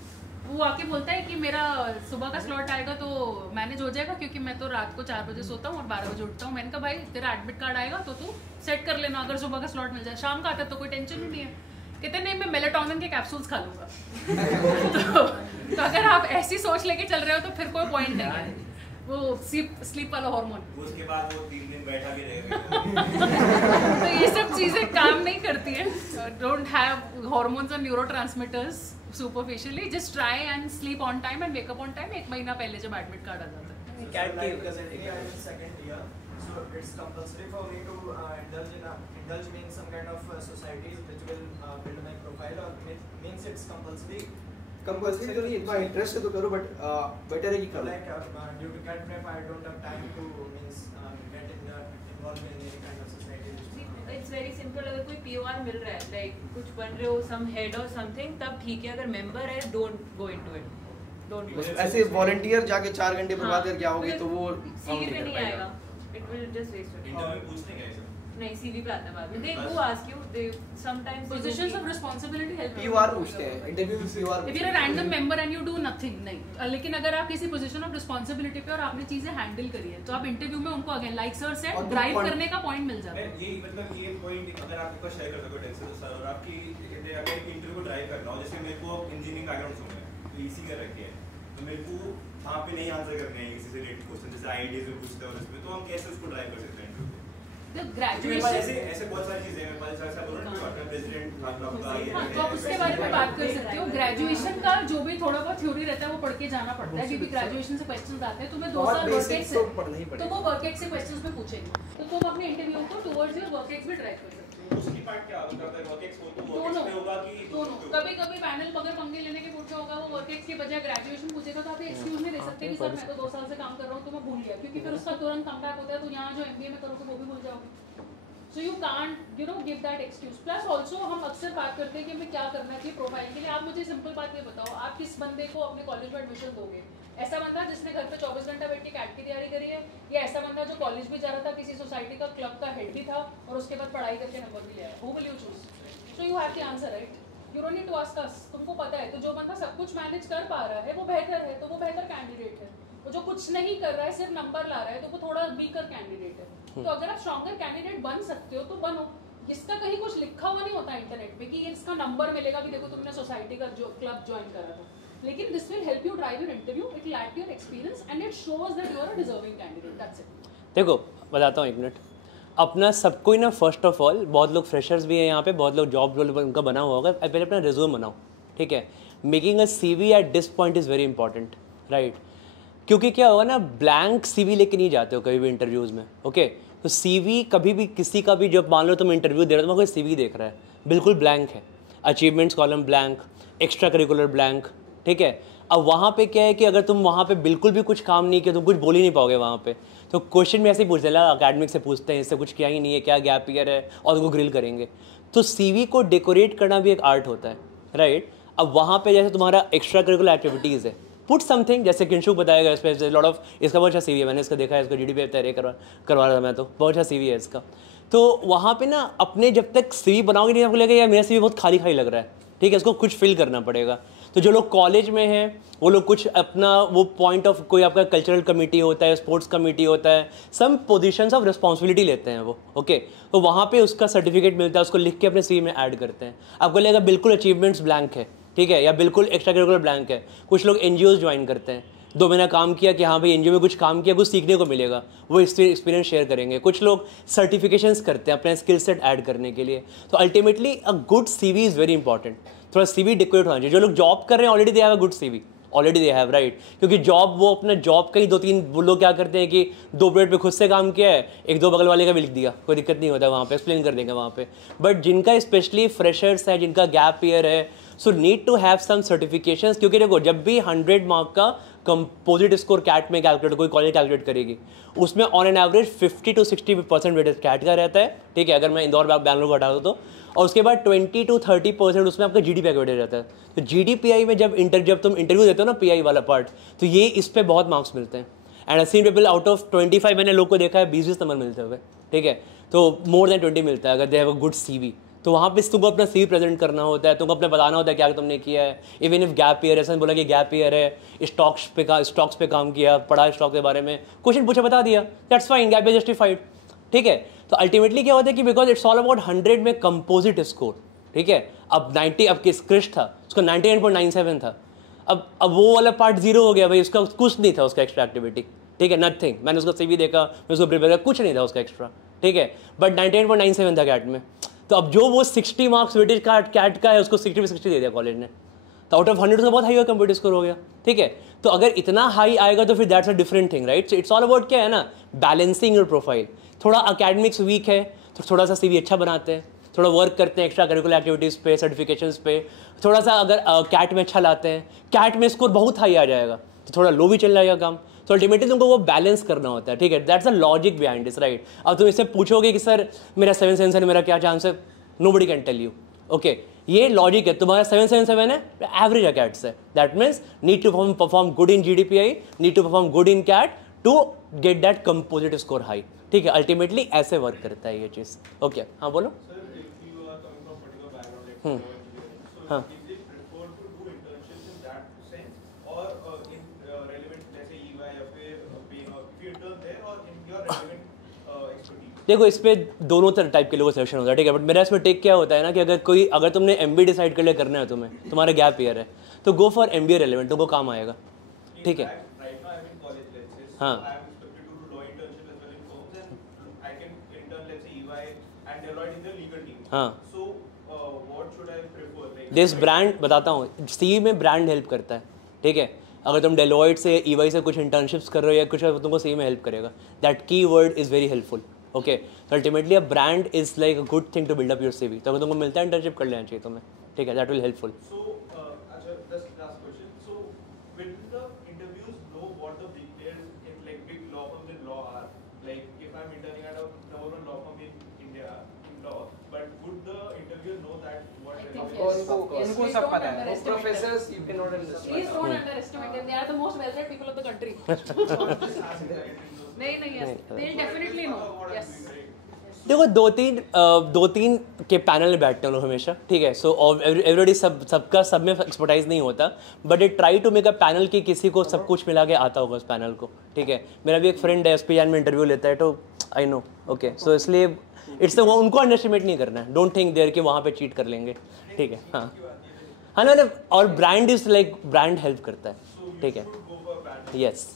वो आके बोलता है कि मेरा सुबह का स्लॉट आएगा तो मैनेज हो जाएगा, क्योंकि मैं तो रात को 4 बजे सोता हूँ और 12 बजे उठता हूँ। मैंने कहा भाई तेरा एडमिट कार्ड आएगा तो तू सेट कर लेना, अगर सुबह का स्लॉट मिल जाए। शाम का आता तो कोई टेंशन ही नहीं है। कहते नहीं, मैं मेलाटोनिन के कैप्सूल्स खा लूंगा। तो अगर आप ऐसी सोच लेके चल रहे हो तो फिर कोई पॉइंट नहीं है। वो स्लीप वाला हार्मोन, उसके बाद वो 3 दिन बैठा भी रहेगा। तो ये सब चीजें काम नहीं करती है। डोंट हैव हार्मोन्स और neurotransmitters superficially, just try and sleep on time and wake up on time. 1 महीना पहले जब एडमिट कार्ड आ जाता है। कैट के Presently I am in second year, so it's compulsory for me to indulge me in some kind of societies which will build my profile, or means it's compulsory. Compulsory तो नहीं, इतना इंटरेस्ट है तो करो, बट बेटर है कि करो। Like due to CAT prep, I don't have time to get involved in any kind of society. It's very simple. अगर कोई POR मिल रहा है, लाइक कुछ बन रहे हो, सम हेड और समथिंग, तब ठीक है। अगर मेंबर है, don't go into it, don't go. ऐसे वॉलंटियर जाके 4 घंटे बर्बाद करके आओगे तो वो CV पे नहीं आएगा, it will just waste your time. Interview पूछते हैं ऐसे नहीं, CV पे आता है बाद में। They do ask you, they sometimes positions of responsibility help POR पूछते हैं, इंटरव्यू में POR। If you are a random member and you do nothing, नहीं। लेकिन अगर आप किसी पोजीशन ऑफ रिस्पांसिबिलिटी पे और आपने चीजें हैंडल करी है, तो आप इंटरव्यू में उनको अगेन लाइक सर से ड्राइव करने का पॉइंट मिल जाता है। ये मतलब ये पॉइंट अगर आपके पास शेयर कर सको टेंशन सर, और आपकी कहते हैं अगर एक इंटरव्यू को ड्राइव करना हो, जैसे मेरे को इंजीनियरिंग बैकग्राउंड से है तो इसी कर रखी है, तो मेरे को वहाँ पे नहीं आंसर करने हैं किसी से रिलेटेड क्वेश्चन, जैसे आईडीज में पूछते हैं और इसमें, तो हम कैसे उसको ड्राइव कर सकते हैं इंटरव्यू? ग्रेजुएशन ऐसे बहुत सारी चीजें हैं, मैं ऐसा बोल रहा हूं प्रेसिडेंट आपका ये हाँ, तो आप उसके बारे में बात कर सकते हो। ग्रेजुएशन का जो भी थोड़ा बहुत थ्योरी रहता है वो पढ़ के जाना पड़ता है, क्योंकि ग्रेजुएशन से क्वेश्चंस आते हैं। तुम्हें 2 साल वर्केक्स तो पढ़ना ही पड़ेगा, तो वो वर्केक्स से क्वेश्चंस में पूछेंगे, तो तुम अपने इंटरव्यू को टुवर्ड्स योर वर्केक्स भी ड्राइव कर सकते हो। उसकी पार्ट क्या होता है? वर्केक्स हो तो दोनों वर्केक्स पे होगा कि दोनों। कभी कभी पैनल अगर पंगे लेने के पूछा होगा, वो वर्केक्स के बजाय ग्रेजुएशन पूछेगा, तो आप एक्सक्यूज नहीं दे सकते कि सर मैं तो 2 साल से काम कर रहा हूँ तो मैं भूल गया, क्योंकि फिर उसका तुरंत कमबैक होता है। तो यहाँ जो MBA में करोगे वो भी भूल जाओगे। So you can't give that excuse. Plus also हम अक्सर बात करते हैं कि हमें क्या करना चाहिए प्रोफाइल के लिए। आप मुझे सिंपल बात ये बताओ, आप किस बंदे को अपने कॉलेज में एडमिशन दोगे? ऐसा बंदा जिसने घर पे 24 घंटा बैठ के कैट की तैयारी करी है, या ऐसा बंदा जो कॉलेज भी जा रहा था, किसी सोसाइटी का क्लब का हेड भी था और उसके बाद पढ़ाई करके नंबर भी ले आया? Who will you choose? So you have the answer, right? You don't need to ask us. तुमको पता है। तो जो बंदा सब कुछ मैनेज कर पा रहा है वो बेहतर है, तो वो बेहतर कैंडिडेट है। वो जो कुछ नहीं कर रहा है, सिर्फ नंबर ला रहा है, तो वो थोड़ा वीकर कैंडिडेट है। तो अगर आप स्ट्रॉन्गर कैंडिडेट बन सकते हो तो बनो। इसका कहीं कुछ लिखा हुआ नहीं होता इंटरनेट पे कि इसका नंबर मिलेगा कि देखो तुमने सोसाइटी का जो क्लब ज्वाइन करा था। लेकिन this will help you drive your interview, it will add your experience and it shows that you are a deserving candidate. That's it. देखो बताता हूँ 1 मिनट। अपना सब कोई ना, फर्स्ट ऑफ ऑल बहुत लोग फ्रेशर्स भी हैं यहाँ पे, बहुत लोग जॉब रोल उनका बना हुआ होगा। पहले अपना रिज्यूम बनाओ, ठीक है। Making a CV at this point is very important, right. क्योंकि क्या होगा ना, ब्लैंक CV लेके नहीं जाते हो कभी भी इंटरव्यूज़ में, ओके। तो CV कभी भी किसी का भी, जब मान लो तुम इंटरव्यू दे रहे हो तो कोई CV देख रहा है, बिल्कुल ब्लैंक है। Achievements column blank, extra curricular blank, ठीक है। अब वहाँ पे क्या है कि अगर तुम वहाँ पे बिल्कुल भी कुछ काम नहीं किया तो कुछ बोल ही नहीं पाओगे वहाँ पे। तो क्वेश्चन भी ऐसे ही पूछ देला, अकेडमिक से पूछते हैं, इससे कुछ किया ही नहीं है, क्या गैप ईयर है, और उनको ग्रिल करेंगे। तो CV को डेकोरेट करना भी एक आर्ट होता है, राइट। अब वहाँ पे जैसे तुम्हारा एक्स्ट्रा करिकुलर एक्टिविटीज़ है, पुट समथिंग, जैसे किंशु बताएगा इस पर लॉट ऑफ, इसका बहुत अच्छा CV है, मैंने इसका देखा है, इसको GDP तैयारी करवा रहा था मैं, तो बहुत अच्छा CV है इसका। तो वहाँ पे ना अपने जब तक CV बनाओगे नहीं, आपको लगेगा यार मेरा CV बहुत खाली खाली लग रहा है, ठीक है, इसको कुछ फिल करना पड़ेगा। तो जो लोग कॉलेज में हैं वो लोग कुछ अपना वो पॉइंट ऑफ, कोई आपका कल्चरल कमेटी होता है, स्पोर्ट्स कमेटी होता है, सम पोजीशंस ऑफ रिस्पॉन्सिबिलिटी लेते हैं वो, ओके। तो वहाँ पे उसका सर्टिफिकेट मिलता है, उसको लिख के अपने CV में ऐड करते हैं। आपको लगेगा बिल्कुल अचीवमेंट्स ब्लैंक है, ठीक है, या बिल्कुल एक्स्ट्रा करिकुलर ब्लैंक है। कुछ लोग NGOs ज्वाइन करते हैं, 2 महीना काम किया कि हाँ भाई NGO में कुछ काम किया, कुछ सीखने को मिलेगा, वो एक्सपीरियंस शेयर करेंगे। कुछ लोग सर्टिफिकेशंस करते हैं अपने स्किल सेट ऐड करने के लिए। तो ultimately a good CV is very important. थोड़ा CV डेकोरेट होना चाहिए। जो लोग जॉब कर रहे हैं already they have a good CV, already they have, right. क्योंकि जॉब, वो अपना जॉब का ही 2-3 वो लोग क्या करते हैं कि 2 पीरियड पे खुद से काम किया है, 1-2 बगल वाले का भी लिख दिया, कोई दिक्कत नहीं होता, वहाँ पे एक्सप्लेन कर देंगे वहाँ पे। बट जिनका स्पेशली फ्रेशर्स है, जिनका गैप ईयर है, so need to have some certifications. क्योंकि देखो जब भी 100 मार्क का कंपोजिट स्कोर कैट में कैलकुलेट, कोई कॉलेज कैलकुलेट करेगी, उसमें on an average 50 to 60% weightage CAT का रहता है, ठीक है, अगर मैं इंदौर बैंगलोर को हटा दूँ तो। और उसके बाद 20 to 30% उसमें आपका GDPI का वेटेज रहता है। तो GDPI में जब तुम इंटरव्यू देते हो ना, PI वाला पार्ट, तो ये इस पर बहुत मार्क्स मिलते हैं। And I seen people out of 25, मैंने लोग को देखा है 20 नंबर मिलते हुए, ठीक है। तो मोर देन 20 मिलता है अगर they have a good CV। तो वहाँ पे तुमको अपना CV प्रेजेंट करना होता है, तुमको अपना बताना होता है क्या तुमने किया है। इवन इफ गैप ईयर, ऐसा बोला कि गैप ईयर है, स्टॉक्स पे काम किया, पढ़ा स्टॉक के बारे में, क्वेश्चन पूछा बता दिया, that's fine, gap year justified, ठीक है। तो अल्टीमेटली क्या होता है कि बिकॉज इट्स ऑल अबाउट 100 में कंपोजिट स्कोर, ठीक है। अब 90, अब किस क्रिश था उसका 99.97 था, अब वो वाला पार्ट 0 हो गया भाई, उसका कुछ नहीं था, उसका एक्स्ट्रा एक्टिविटी, ठीक है, नथिंग। मैंने उसका CV देखा, मैं उसको प्रिपेयर किया, कुछ नहीं था उसका एक्स्ट्रा, ठीक है। बट 99.97 था कैट में। तो अब जो वो 60 मार्क्स वेटेज कैट का है, उसको 60 में 60 दे दिया कॉलेज ने, तो आउट ऑफ 100 उसका बहुत हाई कंप्यूटर स्कोर हो गया, ठीक है। तो अगर इतना हाई आएगा तो फिर that's a different thing, right. So it's all about क्या है ना, बैलेंसिंग योर प्रोफाइल। थोड़ा अकेडमिक्स वीक है तो थोड़ा सा CV अच्छा बनाते हैं, थोड़ा वर्क करते हैं एक्स्ट्रा करिकुलर एक्टिविटीज़ पे, सर्टिफिकेशंस पे, थोड़ा सा अगर कैट में अच्छा लाते हैं, कैट में स्कोर बहुत हाई आ जाएगा तो थोड़ा लो भी चल जाएगा काम। तो अल्टीमेटली तुमको वो बैलेंस करना होता है, ठीक है। That's a logic behind this, right. अब तुम इससे पूछोगे कि सर मेरा 777 मेरा क्या चांस है, nobody can tell you, okay. ये लॉजिक है, तुम्हारा 777 है, एवरेज है कैट्स है, that means need to perform good in GDPI, need to perform good in CAT to get that composite score high, ठीक है। अल्टीमेटली ऐसे वर्क करता है ये चीज़, ओके। हाँ बोलो। हाँ देखो इस पे दोनों टाइप के लोगों का सिलेक्शन होता है, ठीक है। बट मेरा इसमें टेक क्या होता है ना कि अगर तुमने MBA डिसाइड कर लिया करना है तुम्हें, तुम्हारा गैप ईयर है, तो गो फॉर MBA रेलेवेंट, तुमको काम आएगा, ठीक है। हाँ हाँ दिस ब्रांड बताता हूँ, CV में ब्रांड हेल्प करता है, ठीक है। अगर तुम डेलॉयट से, EY से कुछ इंटर्नशिप्स कर रहे हो या कुछ, तुमको CV में हेल्प करेगा। That key word is very helpful, okay. तो ultimately a brand is like a good thing to build up your CV। तो अगर तुमको मिलता है इंटर्नशिप कर लेना चाहिए तुम्हें, ठीक है, दैट विल हेल्पफुल। उनको सब पता है, वो professors you can not understand. Please don't underestimate them. They are the most well-read people of the country. नहीं, yes. They'll definitely know. Yes. देखो दो तीन के पैनल में बैठते हैं लोग हमेशा, ठीक है। सो एवरीबॉडी सबका सब में एक्सपर्टाइज नहीं होता, but it try to make a panel कि किसी को सब कुछ मिला के आता होगा उस पैनल को, ठीक है। मेरा भी एक फ्रेंड है SP में इंटरव्यू लेता है, तो आई नो, ओके। सो इसलिए इट्स उनको अंडरएस्टिमेट नहीं करना है, डोंट थिंक देयर कि वहाँ पे चीट कर लेंगे, ठीक है। हाँ हाँ ना, और brand is like, brand help करता है, ठीक है, यस।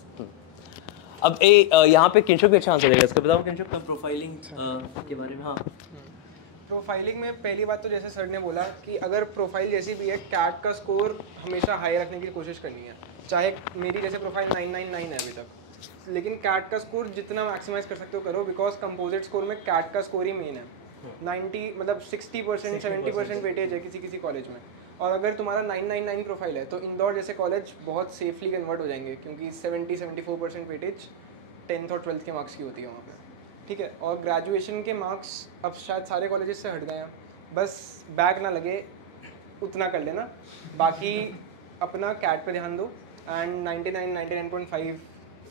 अब यहाँ पे किंशुक भी अच्छा आंसर देगा इसका, बताओ किंशुक का प्रोफाइलिंग के बारे में। हाँ प्रोफाइलिंग में पहली बात तो जैसे सर ने बोला कि अगर प्रोफाइल जैसी भी है, कैट का स्कोर हमेशा हाई रखने की कोशिश करनी है। चाहे मेरी जैसे प्रोफाइल 999 है अभी तक, लेकिन कैट का स्कोर जितना मैक्सिमाइज कर सकते हो करो, बिकॉज कंपोजिट स्कोर में कैट का स्कोर ही मेन है। 90 मतलब 60% 70% वेटेज है किसी किसी कॉलेज में, और अगर तुम्हारा 999 प्रोफाइल है तो इंदौर जैसे कॉलेज बहुत सेफली कन्वर्ट हो जाएंगे, क्योंकि 70-74% वेटेज 10th और 12th के मार्क्स की होती है वहाँ पे, ठीक है। और ग्रेजुएशन के मार्क्स अब शायद सारे कॉलेजेस से हट गए हैं, बस बैक ना लगे उतना कर लेना, बाकी अपना कैट पे ध्यान दो एंड 99.5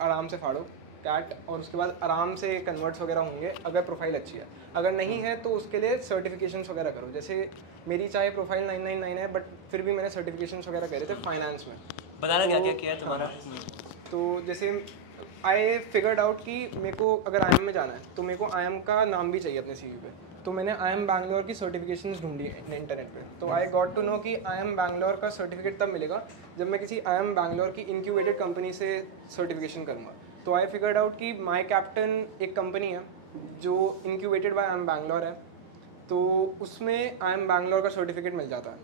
आराम से फाड़ो कैट, और उसके बाद आराम से कन्वर्ट्स वगैरह होंगे अगर प्रोफाइल अच्छी है। अगर नहीं है तो उसके लिए सर्टिफिकेशंस वगैरह करो, जैसे मेरी चाहे प्रोफाइल 999 है बट फिर भी मैंने सर्टिफिकेशंस वगैरह करे थे फाइनेंस में। बताना क्या क्या किया है तुम्हारा? तो जैसे आई फिगर्ड आउट कि मेरे को अगर IIM में जाना है तो मेरे को IIM का नाम भी चाहिए अपने CV पे, तो मैंने IIM बैंगलोर की सर्टिफिकेशंस ढूंढी इंटरनेट पे। तो आई गॉट टू नो कि IIM बैंगलोर का सर्टिफिकेट तब मिलेगा जब मैं किसी IIM बैंगलोर की इंक्यूबेटेड कंपनी से सर्टिफिकेशन करूँगा। तो आई फिगर्ड आउट कि माई कैप्टन एक कंपनी है जो इंक्यूबेटेड बाय IIM बैंगलोर है, तो उसमें IIM बैंगलोर का सर्टिफिकेट मिल जाता है।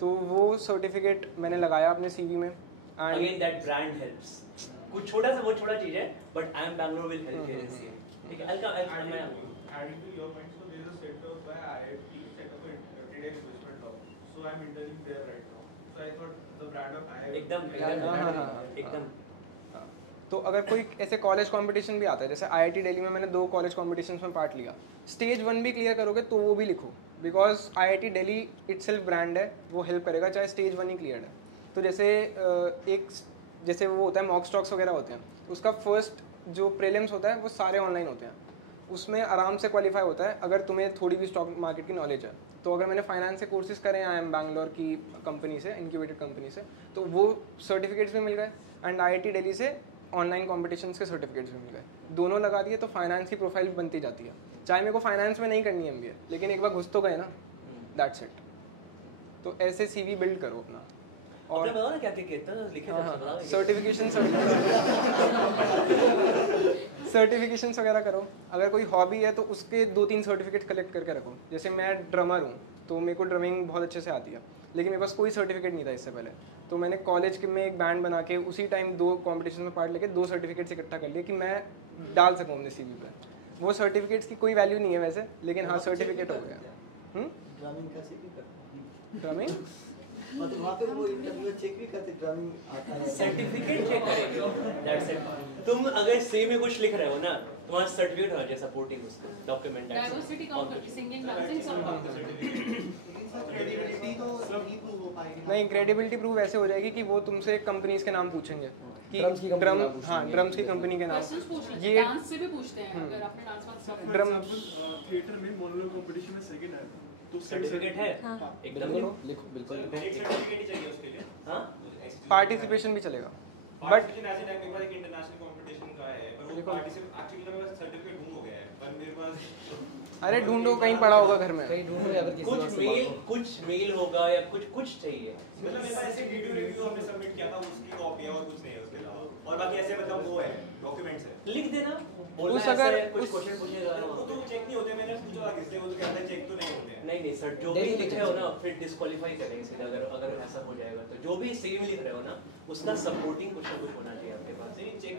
तो वो सर्टिफिकेट मैंने लगाया अपने CV में। अगेन दैट ब्रांड हेल्प्स, कुछ छोटा सा बहुत छोटा चीज है but IIM Bangalore will help here is ठीक है। Adding to your point, so there is a setup by IIT set up a trade replacement lab, so I'm interning there right now, so I thought the brand of IIT एकदम तो अगर कोई ऐसे कॉलेज कंपटीशन भी आता है, जैसे IIT दिल्ली में मैंने 2 कॉलेज कॉम्पिटिशन्स में पार्ट लिया, स्टेज 1 भी क्लियर करोगे तो वो भी लिखो, because IIT Delhi itself brand है, वो हेल्प करेगा चाहे स्टेज 1 ही क्लियर है। तो जैसे वो होता है मॉक स्टॉक्स वगैरह होते हैं, उसका फर्स्ट जो प्रीलिम्स होता है वो सारे ऑनलाइन होते हैं, उसमें आराम से क्वालिफाई होता है अगर तुम्हें थोड़ी भी स्टॉक मार्केट की नॉलेज है। तो अगर मैंने फाइनेंस से कोर्सेज करे हैं IIM बैंगलोर की कंपनी से, इंक्यूबेटेड कंपनी से, तो वो सर्टिफिकेट्स भी मिल गए एंड IIT दिल्ली से ऑनलाइन कॉम्पिटिशन्स के सर्टिफिकेट्स भी मिल गए। दोनों लगा दिए तो फाइनेंस की प्रोफाइल बनती जाती है। चाहे मेरे को फाइनेंस में नहीं करनी MBA, लेकिन एक बार घुस तो गए ना, दैट्स इट। तो ऐसे CV बिल्ड करो अपना। और क्या कितना लिखे सर्टिफिकेशंस वगैरह करो। अगर कोई हॉबी है तो उसके 2-3 सर्टिफिकेट कलेक्ट करके रखो। जैसे मैं ड्रमर हूँ तो मेरे को ड्रमिंग बहुत अच्छे से आती है, लेकिन मेरे पास कोई सर्टिफिकेट नहीं था इससे पहले, तो मैंने कॉलेज में एक बैंड बना के उसी टाइम 2 कॉम्पिटिशन में पार्ट लेके 2 सर्टिफिकेट्स इकट्ठा कर लिए कि मैं डाल सकूँ अपने CV पे। वो सर्टिफिकेट्स की कोई वैल्यू नहीं है वैसे, लेकिन हाँ सर्टिफिकेट हो गया। ड्रमिंग मतलब वहाँ पे वो इंटरव्यू चेक भी करते, ड्रमिंग आता है, सर्टिफिकेट चेक करेंगे, दैट्स इट। तुम अगर सेम में कुछ लिख रहे हो ना, तुम्हारा सर्टिफिकेट होना चाहिए सपोर्टिंग उसको, डॉक्यूमेंट दैट्स डाइवर्सिटी काउंट करती, सिंगिंग डांसिंग सब क्रेडिबिलिटी तो नहीं प्रूव हो पाएगी। नहीं, क्रेडिबिलिटी प्रूव ऐसे हो जाएगी कि वो तुमसे कंपनीज के नाम पूछेंगे कि ड्रम्स की कंपनी के नाम। ये डांस से भी पूछते हैं, अगर आपने डांस में ड्रम थिएटर में मोनोलॉग कंपटीशन में सेकंड आया था, तो सर्टिफिकेट है एकदम लिखो बिल्कुल लिखो। एक सर्टिफिकेट ही चाहिए उसके लिए। हां, पार्टिसिपेशन भी चलेगा, बट एक बार एक इंटरनेशनल कंपटीशन का है, पर वो पार्टिसिपेट एक्चुअली मेरे पास सर्टिफिकेट ढूंढ हो गया है, पर मेरे पास अरे ढूंढो, कहीं पड़ा होगा घर में, कहीं ढूंढो या फिर कुछ मेल होगा या कुछ चाहिए। मतलब मेरे पास ऐसे वीडियो रिव्यू हमने सबमिट किया था, उसकी कॉपी है और कुछ नहीं है उसके अलावा, और बाकी ऐसे मतलब वो है डॉक्यूमेंट्स है, लिख देना। उस अगर कुछ क्वेश्चन पूछेगा वो तो चेक नहीं होते, मैंने पूछा किससे, वो तो कहता है चेक तो नहीं होते। नहीं सर, जो भी लिख रहे हो ना फिर डिस्क्वालीफाई करेंगे सीधा, अगर ऐसा हो जाएगा तो। जो भी सेम लिख रहे हो ना उसका सपोर्टिंग कुछ ना कुछ होना चाहिए आपके पास। नहीं चेक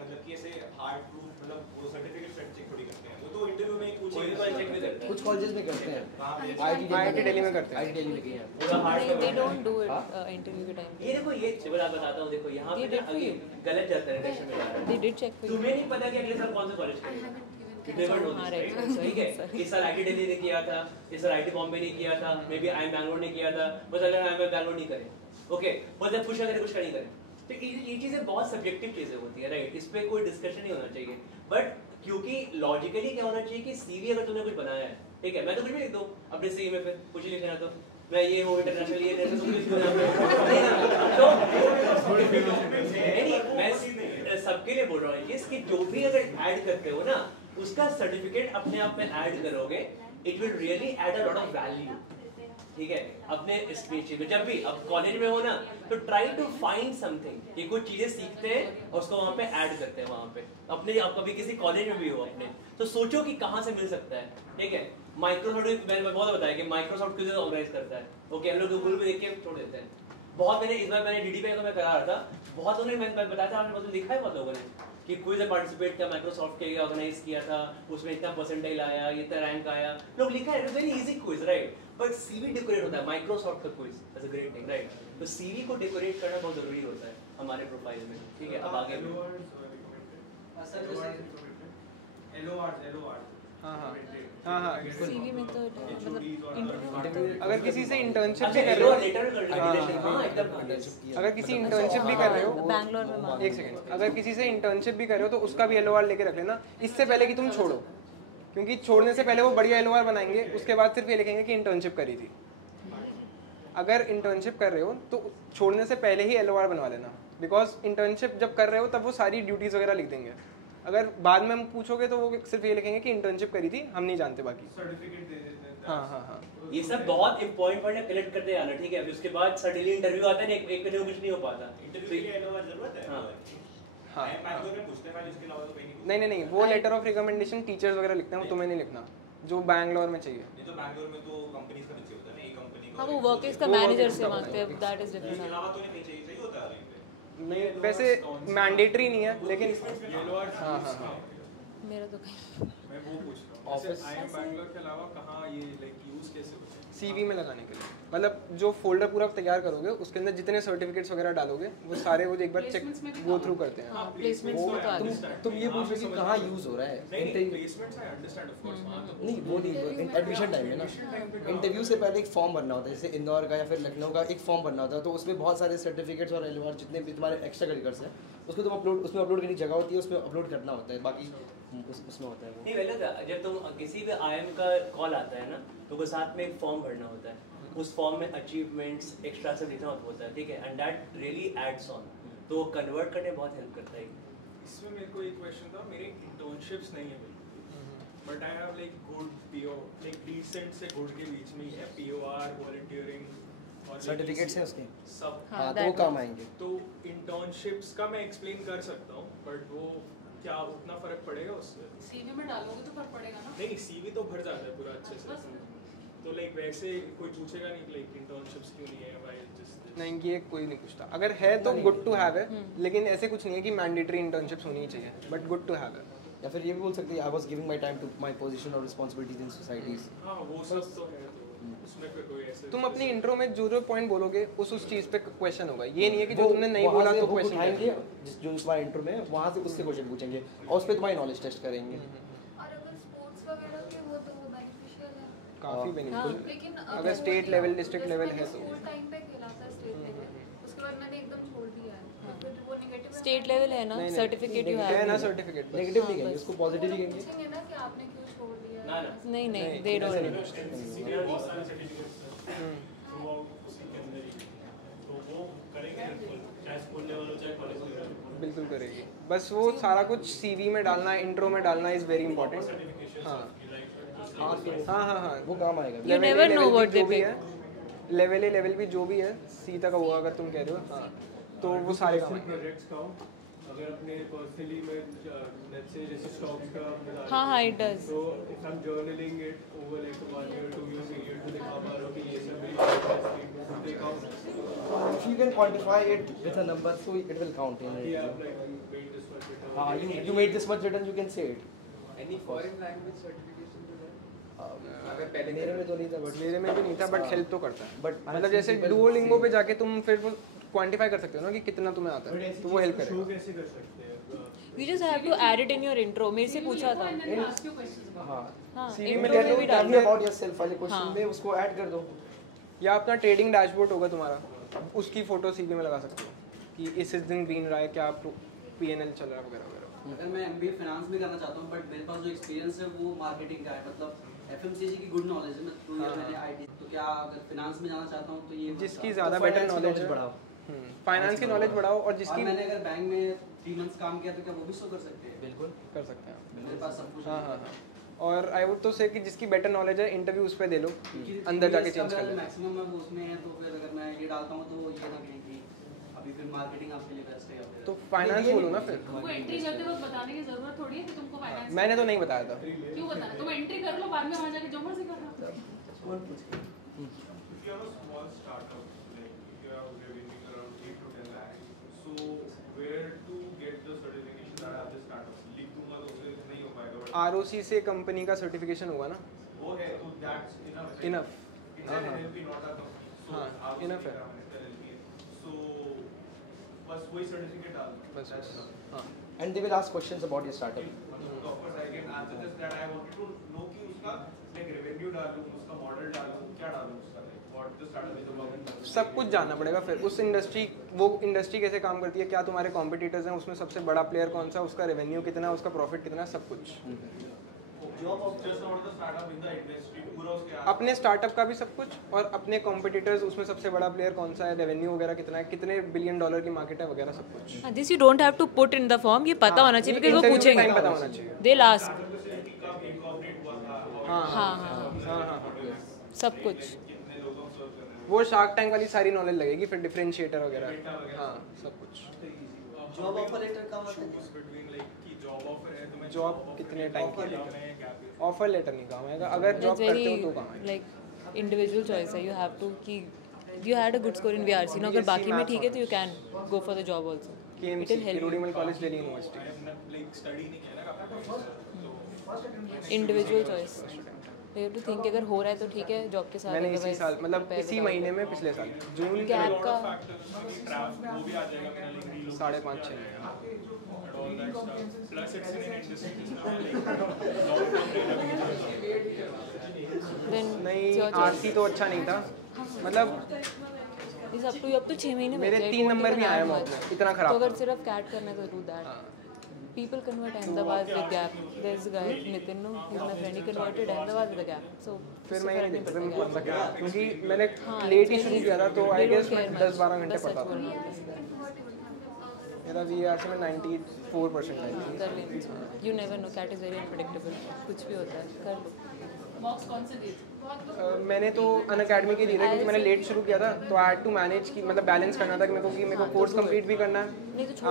मतलब कि ऐसे हार्ड प्रूफ, मतलब वो सर्टिफिकेट चेक थोड़ी करते हैं, वो तो इंटरव्यू में ही पूछेंगे, चेक भी करते हैं, कुछ कॉलेजेस में करते हैं, IIT दिल्ली में करते हैं, IIT दिल्ली में किया है पूरा hard. they don't do it interview के टाइम। ये देखो, ये सिविल आप बताता हूँ, देखो यहाँ पे ना अभी गलत जाता है डायरेक्शन में जा रहा है। They did check for you. तुम्हें नहीं पता कि अगले साल कौन सा कॉलेज करेगा, नेवर नो दिस, ठीक है। इस साल IIT दिल्ली ने किया था, इस साल IIT बॉम्बे ने किया था, मे बी IIM बैंगलोर ने किया था, बस अगर IIM बैंगलोर नहीं करे, ओके, मतलब कुछ अगर कुछ नहीं करे, तो ये चीजें बहुत सब्जेक्टिव चीजें होती है, राइट। इस पे कोई डिस्कशन नहीं होना चाहिए, बट क्योंकि लॉजिकली क्या होना चाहिए कि CV अगर तुमने कुछ बनाया है, ठीक है, मैं तो कुछ भी लिख दूं अपने CV में, फिर कुछ लिखना तो मैं ये हूँ इंटरनेशनल, ये नेशनल, कुछ भी तो मैं सबके लिए बोल रहा हूँ कि जो भी अगर ऐड करते हो ना उसका सर्टिफिकेट अपने आप में ऐड करोगे, it will really add a lot of value, ठीक है। अपने स्पीच में जब भी अब कॉलेज में हो ना, तो ट्राई टू फाइंड समथिंग, कि कुछ चीजें सीखते हैं और उसको वहाँ पे ऐड करते हैं वहाँ पे अपने। आप कभी किसी कॉलेज में भी हो अपने, तो सोचो कि कहाँ से मिल सकता है, ठीक है। माइक्रोसॉफ्ट मैंने बहुत बताया कि माइक्रोसॉफ्ट क्विज़ ऑर्गेनाइज करता है, ओके, हम लोग गूगल पे देख के छोड़ देते हैं। बहुत मैंने इस बार मैंने DD पे तो मैं करा रहा था, बहुत लोगों ने मैंने बताया था, आपने लिखा है बहुत लोगों ने, कि क्विज में पार्टिसिपेट किया, माइक्रोसॉफ्ट के ऑर्गेनाइज किया था, उसमें इतना परसेंटाइल आया, इतना रैंक आया, लोग लिखा है very easy quiz right, but CV decorate होता है, माइक्रोसॉफ्ट का quiz is a great thing right, तो सीवी को डेकोरेट करना बहुत जरूरी होता है हमारे प्रोफाइल में, ठीक है। अब आगे सीवी में तो मतलब इंटरव्यू अगर किसी से इंटर्नशिप भी कर रहे हो, अगर किसी इंटर्नशिप भी कर रहे हो बैंगलोर में, एक सेकंड, अगर किसी से इंटर्नशिप भी कर रहे हो तो उसका भी LOR लेके रख लेना इससे पहले कि तुम छोड़ो, क्योंकि छोड़ने से पहले वो बढ़िया LOR बनाएंगे, उसके बाद सिर्फ ये लिखेंगे कि इंटर्नशिप करी थी। अगर इंटर्नशिप कर रहे हो तो छोड़ने से पहले ही LOR बनवा लेना, बिकॉज इंटर्नशिप जब कर रहे हो तब वो सारी ड्यूटीज़ वगैरह लिख देंगे। अगर बाद में हम पूछोगे तो वो सिर्फ ये लिखेंगे कि इंटर्नशिप करी थी, हम नहीं जानते बाकी। सर्टिफिकेट दे देते हैं। हाँ ये सब बहुत इंपॉर्टेंट पॉइंट है, कलेक्ट करते आना, ठीक है। फिर उसके बाद सडनली इंटरव्यू आता है, एक पे कुछ नहीं हो पाता, इंटरव्यू के लिए LOR जरूरत है। हाँ बैंगलोर में पूछते हैं, इसके अलावा तो कहीं नहीं नहीं, वो लेटर ऑफ रिकमेंडेशन टीचर्स वगैरह लिखते हैं, वो तुम्हें नहीं लिखना, जो बैंगलोर में चाहिए। नहीं तो बैंगलोर में तो कंपनीज का नीचे होता है ना, एक कंपनी का। हाँ वो वर्क का मैनेजर से मांगते हैं, दैट इज इसके डिफरेंट। अलावा तो नहीं चाहिए, सही होता है। नहीं वैसे मैंडेटरी नहीं है, लेकिन हाँ मेरा तो कहीं मैं वो पूछ रहा हूँ, जैसे आई एम बैंगलोर के अलावा कहाँ ये लाइक यूज कैसे होता है? CV में लगाने के लिए, मतलब जो फोल्डर पूरा तैयार करोगे उसके अंदर जितने सर्टिफिकेट्स वगैरह डालोगे वो सारे वो एक बार चेक गो थ्रू करते हैं। प्लेसमेंट्स में तो आते हैं। तुम ये पूछ रहे हो कि कहाँ यूज हो रहा है? Placements I understand of course, वहाँ तो नहीं वो नहीं, एडमिशन टाइम में ना इंटरव्यू से पहले एक फॉर्म भरना होता है, जैसे इंदौर का या फिर लखनऊ का एक फॉर्म भरना होता है, तो उसमें बहुत सारे सर्टिफिकेट्स और LOR जितने भी तुम्हारे एक्स्ट्रा करिकुलर्स हैं उसको तुम उसमें अपलोड करने की जगह होती है, उसमें अपलोड करना होता है, बाकी उसमें होता है वो। नहीं वैसे जब तुम किसी भी IIM का कॉल आता है ना, तो वो साथ में एक फॉर्म भरना होता है, उस फॉर्म में अचीवमेंट्स एक्स्ट्रा सब लिखना होता है, ठीक है, and that really adds on, तो वो कन्वर्ट करने बहुत हेल्प करता है। इसमें मेरे को एक क्वेश्चन था, मेरे इंटर्नशिप्स नहीं है बिल्कुल, but I have like good PO, like decent से गुड के बीच में ही है, POR, वॉलंटियरिंग और सर्टिफिकेट्स हैं उसके सब। हाँ तो वो काम आएंगे। तो इंटर्नशिप्स का मैं एक्सप्लेन कर सकता हूँ, बट वो क्या उतना फर्क पड़ेगा उससे? CV में डालोगे तो फर्क पड़ेगा ना। नहीं CV तो भर जाता है पूरा अच्छे से, तो लाइक वैसे कोई पूछेगा नहीं लाइक इंटर्नशिप्स क्यों नहीं है भाई? नहीं ये कोई नहीं पूछता, अगर है तो गुड टू हैव है, लेकिन ऐसे कुछ नहीं है कि मैंडेटरी इंटर्नशिप्स होनी ही चाहिए, बट गुड टू हैव है। या फिर ये भी बोल सकते हैं I was giving my time to my position और रिस्पांसिबिलिटीज इन सोसाइटीज। हाँ वो सब तो है, तो उसमें फिर कोई ऐसे तुम अपनी इंट्रो में जो पॉइंट बोलोगे उस चीज पे क्वेश्चन होगा, ये नहीं है कि जो तुमने नहीं बोला तो क्वेश्चन आएंगे, जो तुम्हारा इंट्रो में वहाँ से उससे क्वेश्चन पूछेंगे और उस पर तुम्हारी नॉलेज टेस्ट करेंगे। और अगर स्पोर्ट्स वगैरह के वो तो वो बेनिफिशियल है काफी बेनिफिशियल, लेकिन अगर स्टेट लेवल डिस्ट्रिक्ट लेवल है तो स्कूल टाइम पे खेला था स्टेट लेवल, उसके बाद मैंने एकदम छोड़ दिया है, फिर वो नेगेटिव स्टेट लेवल है ना, सर्टिफिकेट यू है हैव ना, सर्टिफिकेट नेगेटिव नहीं कहेंगे उसको, पॉजिटिव ही कहेंगे। पूछेंगे ना कि आपने क्यों छोड़ दिया। ना ना नहीं नहीं दे डोंट। बहुत सारे सर्टिफिकेट्स हैं थ्रू आउट उसी के अंदर ही, तो वो करेंगे हेल्पफुल, चाहे स्कूल लेवल हो चाहे कॉलेज लेवल। बिल्कुल करेगी, बस वो सारा कुछ CV में डालना, इंट्रो में डालना इज वेरी इंपॉर्टेंट। हाँ वो काम आएगा। You never know what they pick. Level भी जो भी है C तक होगा अगर तुम कह रहे हो, हाँ तो वो सारे काम आएंगे। प्रोजेक्ट्स का अगर अपने पर्सनली में लेट्स से जैसे स्टॉक्स का हाँ it does. तो if I am journaling it over like 1 year 2 year period तो दिखा पा रहा हूं कि ये सब मेरी देखा। If you can quantify it with a number, so it will count in it. Yeah, like you made this much return. हाँ, you made this much return, you can say it. Any foreign language certification to that? अगर पहले मेरे में तो नहीं था, बट मेरे में भी नहीं था, बट हेल्प तो करता है। But मतलब जैसे डुओलिंगो पे जाके तुम फिर वो क्वांटिफाई कर सकते हो ना कि कितना तुम्हें आता है, तो वो हेल्प शो करेगा। कैसे कर सकते हैं? You just have to add it in your intro. मेरे से पूछा था। हाँ हाँ CV में intro में भी डाल दो। about yourself वाले क्वेश्चन में उसको ऐड कर दो, या अपना ट्रेडिंग डैशबोर्ड होगा तुम्हारा, उसकी फोटो CV में लगा सकते हो कि इस दिन ग्रीन रहा है, क्या PNL चल रहा है वगैरह वगैरह। अगर मैं MBA फाइनेंस में करना चाहता हूँ, बट मेरे पास जो एक्सपीरियंस है वो मार्केटिंग का है, मतलब FMCG की गुड नॉलेज है, मैं 2 ईयर मैंने IT, तो क्या अगर फाइनेंस में जाना चाहता हूँ तो ये जिसकी ज़्यादा बेटर नॉलेज बढ़ाओ, फाइनेंस की नॉलेज बढ़ाओ, और जिसकी मैंने अगर बैंक में 3 मंथ्स काम किया तो क्या वो भी शो कर सकते हैं? बिल्कुल कर सकते हैं। मेरे पास सब कुछ हाँ हाँ हाँ, और आई वुड तो से कि जिसकी बेटर नॉलेज है इंटरव्यू उस पर दे लो, अंदर जाके चेंज कर लो। मैक्सिमम मैं उसमें है, तो फिर अगर मैं ये डालता हूँ तो ये ना कहें कि अभी फिर मार्केटिंग आपके लिए बेस्ट है या फिर तो फाइनेंस बोलो ना फिर। तुमको एंट्री करते वक्त बताने की जरूरत थोड़ी है कि तुमको फाइनेंस। मैंने तो नहीं बताया था। क्यों बताना? तुम एंट्री कर लो, बाद में वहां जाके जो मर्जी कर लो। If you have a small startup, like if you have revenue around 8 to 10 lakhs, so where to get the certification ROC से कंपनी का सर्टिफिकेशन हुआ ना, वो है तो दैट्स इनफ। हाँ हाँ इनफ है। सो बस वही सर्टिफिकेट डाल बस हाँ। And they will ask questions about your startup. Of course I can answer just that I wanted to know कि उसका like revenue डालूं, उसका मॉडल डालूं, क्या डालूं उसका, like what the startup is about. सब कुछ जानना पड़ेगा फिर उस इंडस्ट्री, वो इंडस्ट्री कैसे काम करती है, क्या तुम्हारे कॉम्पिटिटर्स हैं, उसमें सबसे बड़ा प्लेयर कौन सा, उसका रेवेन्यू कितना, उसका प्रॉफिट कितना, सब कुछ। Job of just not the startup in the industry, पूरा उसके अपने स्टार्टअप का भी सब कुछ और अपने कॉम्पिटिटर्स, उसमें सबसे बड़ा प्लेयर कौन सा है, रेवेन्यू वगैरह कितना है, कितने $1 बिलियन की मार्केट है वगैरह सब कुछ। This you don't have to put in the form, ये पता होना चाहिए बिकॉज़ वो पूछेंगे, पता होना चाहिए, दे लास्ट। हाँ हाँ हाँ हाँ सब कुछ वो शार्क टैंक वाली सारी नॉलेज लगेगी फिर, डिफरेंशिएटर वगैरह, हाँ सब कुछ। जॉब ऑफर लेटर का जॉब कितने टाइम के लिए, ऑफर लेटर नहीं काम आएगा, अगर जॉब करते हो तो काम आएगा। लाइक इंडिविजुअल चॉइस है, यू हैव टू कि you had a good score in VRC ना, अगर बाकी में ठीक है तो you can go for the job also, it will help. रोडिमल college Delhi University, individual choice, you have to think अगर हो रहा है तो ठीक है जॉब के साथ। मैंने इसी साल मतलब इसी महीने में पिछले साल जून गैप का 5.5-6 नहीं, RC तो अच्छा नहीं था, मतलब इस अब तो 6 महीने मेरे 3 नंबर भी आए मॉक में, इतना खराब। तो अगर सिर्फ कैट करना है तो do that. People convert Ahmedabad with gap. There's a guy Nitin, no, he's my friend. He converted Ahmedabad with a gap. So फिर मैं ये नहीं देखता, फिर मैं कौन सा क्या, क्योंकि मैंने लेट ही शुरू किया था तो आई गेस मैं 10-12 घंटे पढ़ता था। मेरा VRC में 94% है। You never know, cat is very unpredictable. कुछ भी होता है, कर लो। मॉक्स कौन से दिए? मैंने तो अनअकैडमी के लिए था क्योंकि मैंने लेट शुरू किया था, तो आई हैड टू मैनेज की, मतलब बैलेंस करना था कि मेरे को कोर्स कंप्लीट भी करना है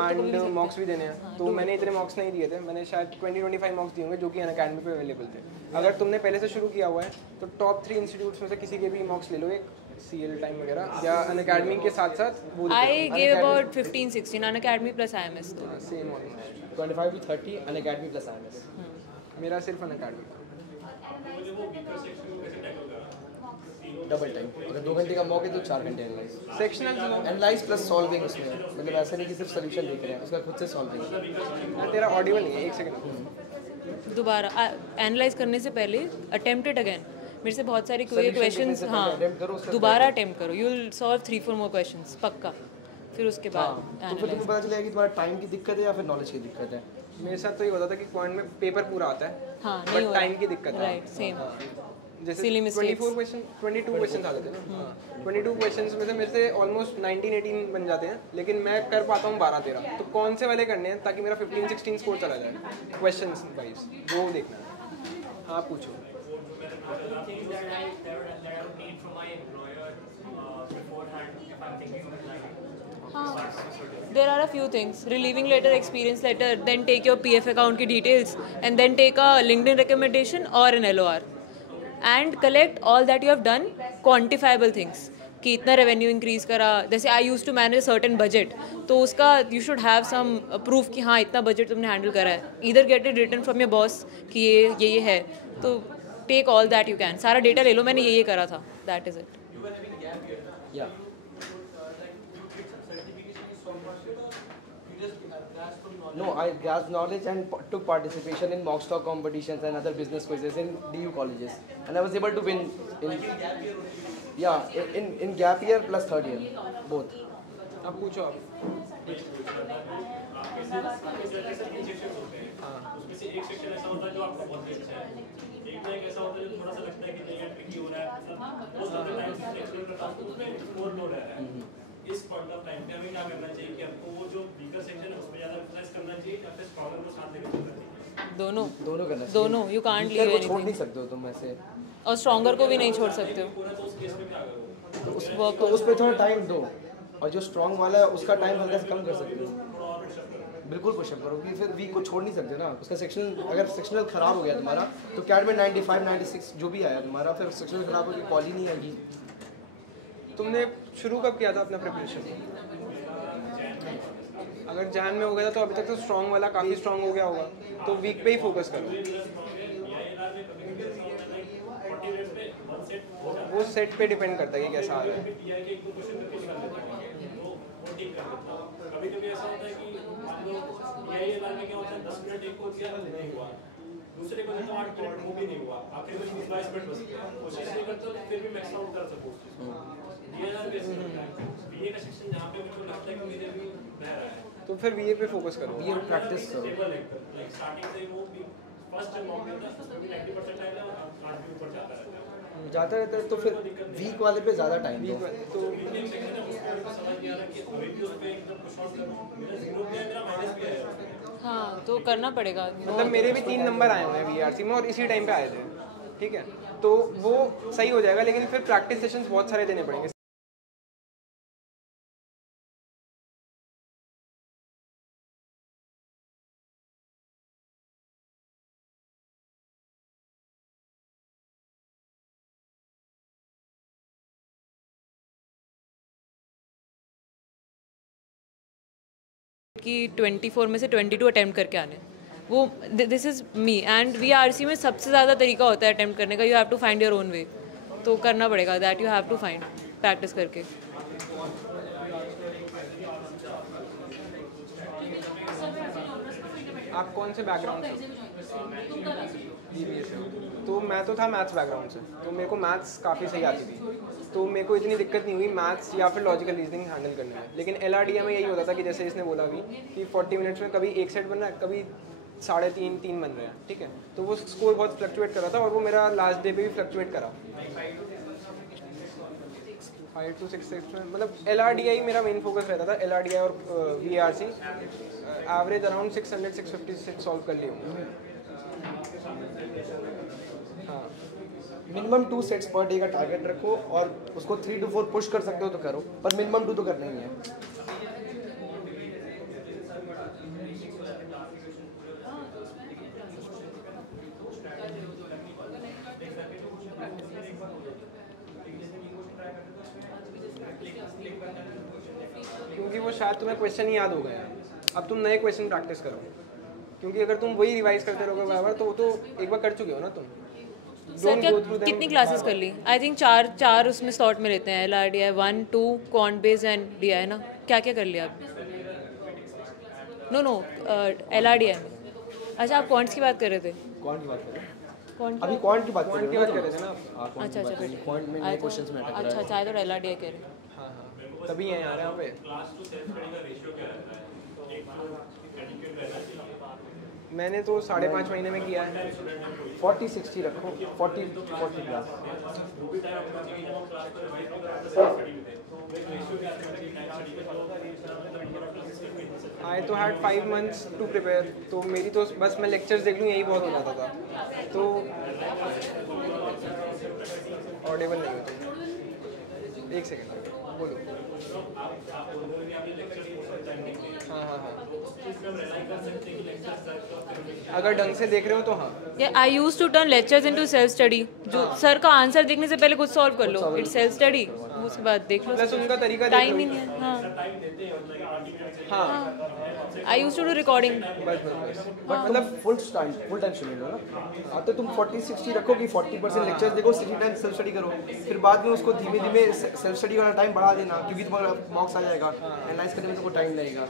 एंड मॉक्स भी देने हैं। तो मैंने इतने मॉक्स नहीं दिए थे, मैंने शायद 20-25 मॉक्स दिए होंगे जो कि अनअकैडमी पे अवेलेबल थे। अगर तुमने पहले से शुरू किया हुआ है तो टॉप 3 इंस्टीट्यूट्स में से किसी के भी मॉक्स ले लो, एक CL टाइम वगैरह या अनअकैडमी के साथ साथ। I gave about 15-16 Unacademy plus IMS तो same almost 25 to 30 Unacademy plus IMS। मेरा सिर्फ अनअकैडमी। डबल टाइम, अगर 2 घंटे का मॉक है तो 4 घंटे analyse, sectional analyse plus solving उसमें, मतलब ऐसा नहीं कि सिर्फ सॉल्यूशन देख रहे हैं, उसका खुद से सॉल्विंग। तेरा ऑडिबल नहीं है, एक सेकंड। दोबारा एनालाइज करने से पहले अटेम्प्ट इट अगेन। मेरे से बहुत सारे क्वेश्चंस, हाँ दोबारा अटेम्प्ट करो, you will solve 3-4 more questions पक्का। फिर उसके बाद तो फिर तुम्हें पता चलेगा कि तुम्हारा टाइम की दिक्कत है या फिर नॉलेज की दिक्कत है। मेरे साथ तो ये होता था कि पॉइंट में पेपर पूरा आता है, हाँ बट टाइम की दिक्कत है। राइट, सेम जैसे Silly mistakes. 22 क्वेश्चन आते थे ना, 22 क्वेश्चंस में से मेरे से ऑलमोस्ट 19-18 बन जाते हैं, लेकिन मैं कर पाता हूँ 12-13। तो कौन से वाले करने हैं ताकि मेरा 15-16 स्कोर चला जाए क्वेश्चंस वाइज, वो देखना है। हाँ पूछो। There are a few things: relieving letter, experience letter, then take your PF account की details, and then take a LinkedIn recommendation or an LOR, and collect all that you have done, quantifiable things. कि इतना रेवेन्यू इंक्रीज करा, जैसे I use to manage certain budget, तो उसका you should have some proof कि हाँ इतना बजट तुमने हैंडल करा है। Either get it written from your boss कि ये है, तो take all that you can, सारा डेटा ले लो, मैंने ये करा था, that is it. No, I gathered knowledge and took participation in mock stock competitions and other business quizzes in DU colleges, and I was able to win in gap year plus third year both. अब पूछो आप। एक सेक्शन ऐसा होता है जो आपको बहुत अच्छा है, एक ऐसा होता है जो थोड़ा सा लगता है कि नहीं यार ट्रिकी हो रहा है, वो सब टाइम से एक्सप्लेन करता हूं, उसमें मोर लोड है। इस पॉइंट ऑफ टाइम पे हमें क्या करना चाहिए कि आपको वो जो वीकर सेक्शन है उस पे ज्यादा एम्फसाइज करना चाहिए या फिर स्ट्रॉन्गर को साथ लेकर चलना चाहिए? दोनों करना चाहिए। दोनों, यू कांट लीव एनीथिंग, छोड़ नहीं सकते हो तुम ऐसे, और स्ट्रॉन्गर को भी नहीं छोड़ सकते हो। तो उस केस में क्या करोगे? तो उस पे थोड़ा टाइम दो, और जो स्ट्रॉन्ग वाला है उसका टाइम हल्का से कम कर सकते हो। बिल्कुल पुशअप करो, कि फिर वीक को छोड़ नहीं सकते ना। उसका सेक्शनल, अगर सेक्शनल खराब हो गया तुम्हारा तो कैट में 95-96 जो भी आया तुम्हारा, फिर सेक्शनल खराब हो गया, कॉल ही नहीं आएगी। तुमने शुरू कब किया था अपना प्रिपरेशन? अगर जैन में हो गया था तो अभी तक तो स्ट्रॉन्ग वाला काफ़ी स्ट्रॉन्ग हो गया होगा, तो वीक पे ही फोकस करो। वो सेट पे डिपेंड करता है कि कैसा आ रहा है। कभी-कभी ऐसा होता है कि मान लो EILR में क्या होता है 10 मिनट एक को दिया नहीं हुआ, दूसरे को तो 8 मिनट वो भी नहीं हुआ, आखिर में 22 मिनट बच गया, कोशिश नहीं करते तो फिर भी मैक्स आउट कर सको उसको। DLR बेसिस होता है, BA का सेक्शन जहाँ पे मुझे लगता है कि मेरे भी बह रहा है, तो फिर VA पे फोकस करो, VA प्रैक्टिस करो। लाइक स्टार्टिंग से वो फर्स्ट टाइम मॉक देता है, उसमें भी 90% टाइम है और 8 के ऊपर जाता रहता है। जाता रहता है, तो फिर वीक वाले पे ज़्यादा टाइम दो। तो हाँ, तो करना पड़ेगा। मतलब मेरे भी 3 नंबर आए हुए हैं VRC में और इसी टाइम पे आए थे, ठीक है, तो वो सही हो जाएगा, लेकिन फिर प्रैक्टिस सेशंस बहुत सारे देने पड़ेंगे। कि 24 में से 22 अटेम्प्ट करके आने, वो this is me. And VRC में सबसे ज़्यादा तरीका होता है अटेम्प्ट करने का, you have to find your own way, तो करना पड़ेगा, that you have to find practice करके। आप कौन से बैकग्राउंड से? तो मैं तो था मैथ्स बैकग्राउंड से, तो मेरे को मैथ्स काफ़ी सही आती थी, तो मेरे को इतनी दिक्कत नहीं हुई मैथ्स या फिर लॉजिकल रीजनिंग हैंडल करने में। लेकिन LRDA में यही होता था कि जैसे इसने बोला भी कि 40 मिनट्स में कभी एक सेट बन रहा है, कभी 3.5 3 बन रहे हैं, ठीक है, तो वो स्कोर बहुत फ्लक्चुएट कर रहा था और वो मेरा लास्ट डे पे भी फ्लक्चुएट करा 5 to 6 सेट्स में। मतलब LRDA ही मेरा मेन फोकस रहता था, LRDA और VRC एवरेज अराउंड 600 650 सॉल्व कर लिए होंगे। हाँ, मिनिमम 2 सेट्स पर डे का टारगेट रखो और उसको 3 to 4 पुश कर सकते हो तो करो, पर मिनिमम 2 तो करना ही है। क्योंकि वो शायद तुम्हें क्वेश्चन ही याद हो गए हैं, अब तुम नए क्वेश्चन प्रैक्टिस करो, क्योंकि अगर तुम वही रिवाइज करते रहोगे बराबर तो वो तो एक बार कर चुके हो ना तुम। सर क्या कितनी क्लासेस कर ली? आई थिंक चार उसमें स्लॉट में रहते हैं, LRDA 1 2 quant base and DI है ना, क्या क्या कर लिया आप? नो LRDA में। अच्छा, आप क्वांट्स की बात कर रहे थे? क्वांट की बात कर रहे हैं अभी क्वांट की बात कर रहे थे ना। अच्छा, क्वांट में नए क्वेश्चंस में अटक रहा है। अच्छा, चाहे तो LRDA कह रहे हैं। हाँ, तभी हैं यार यहाँ पे। मैंने तो 5.5 महीने में किया है। 40-60 रखो, 40 क्लास। आई तो हैड 5 months टू प्रिपेयर, तो मेरी तो बस मैं लेक्चर्स देख लूँ यही बहुत हो जाता था, तो ऑडिबल नहीं होती। एक सेकेंड बोलो। हाँ, अगर ढंग से देख रहे हो तो हाँ। I use to turn lectures into self study, जो सर का आंसर देखने से पहले खुद सॉल्व कर लो, इट्स सेल्फ स्टडी, उसके बाद देख लो। प्लस उनका तरीका टाइम ही नहीं है। हाँ, I use to do recording. बस मतलब फुल टाइम सुन लो ना। अब तो तुम 40-60 रखो कि 40% लेक्चर्स देखो, 60 टाइम सेल्फ स्टडी करो, फिर बाद में उसको धीमे धीमे सेल्फ स्टडी वाला टाइम बढ़ा देना, क्योंकि तुम्हारा मॉक्स आ जाएगा, एनालाइज करने में तुमको टाइम लगेगा।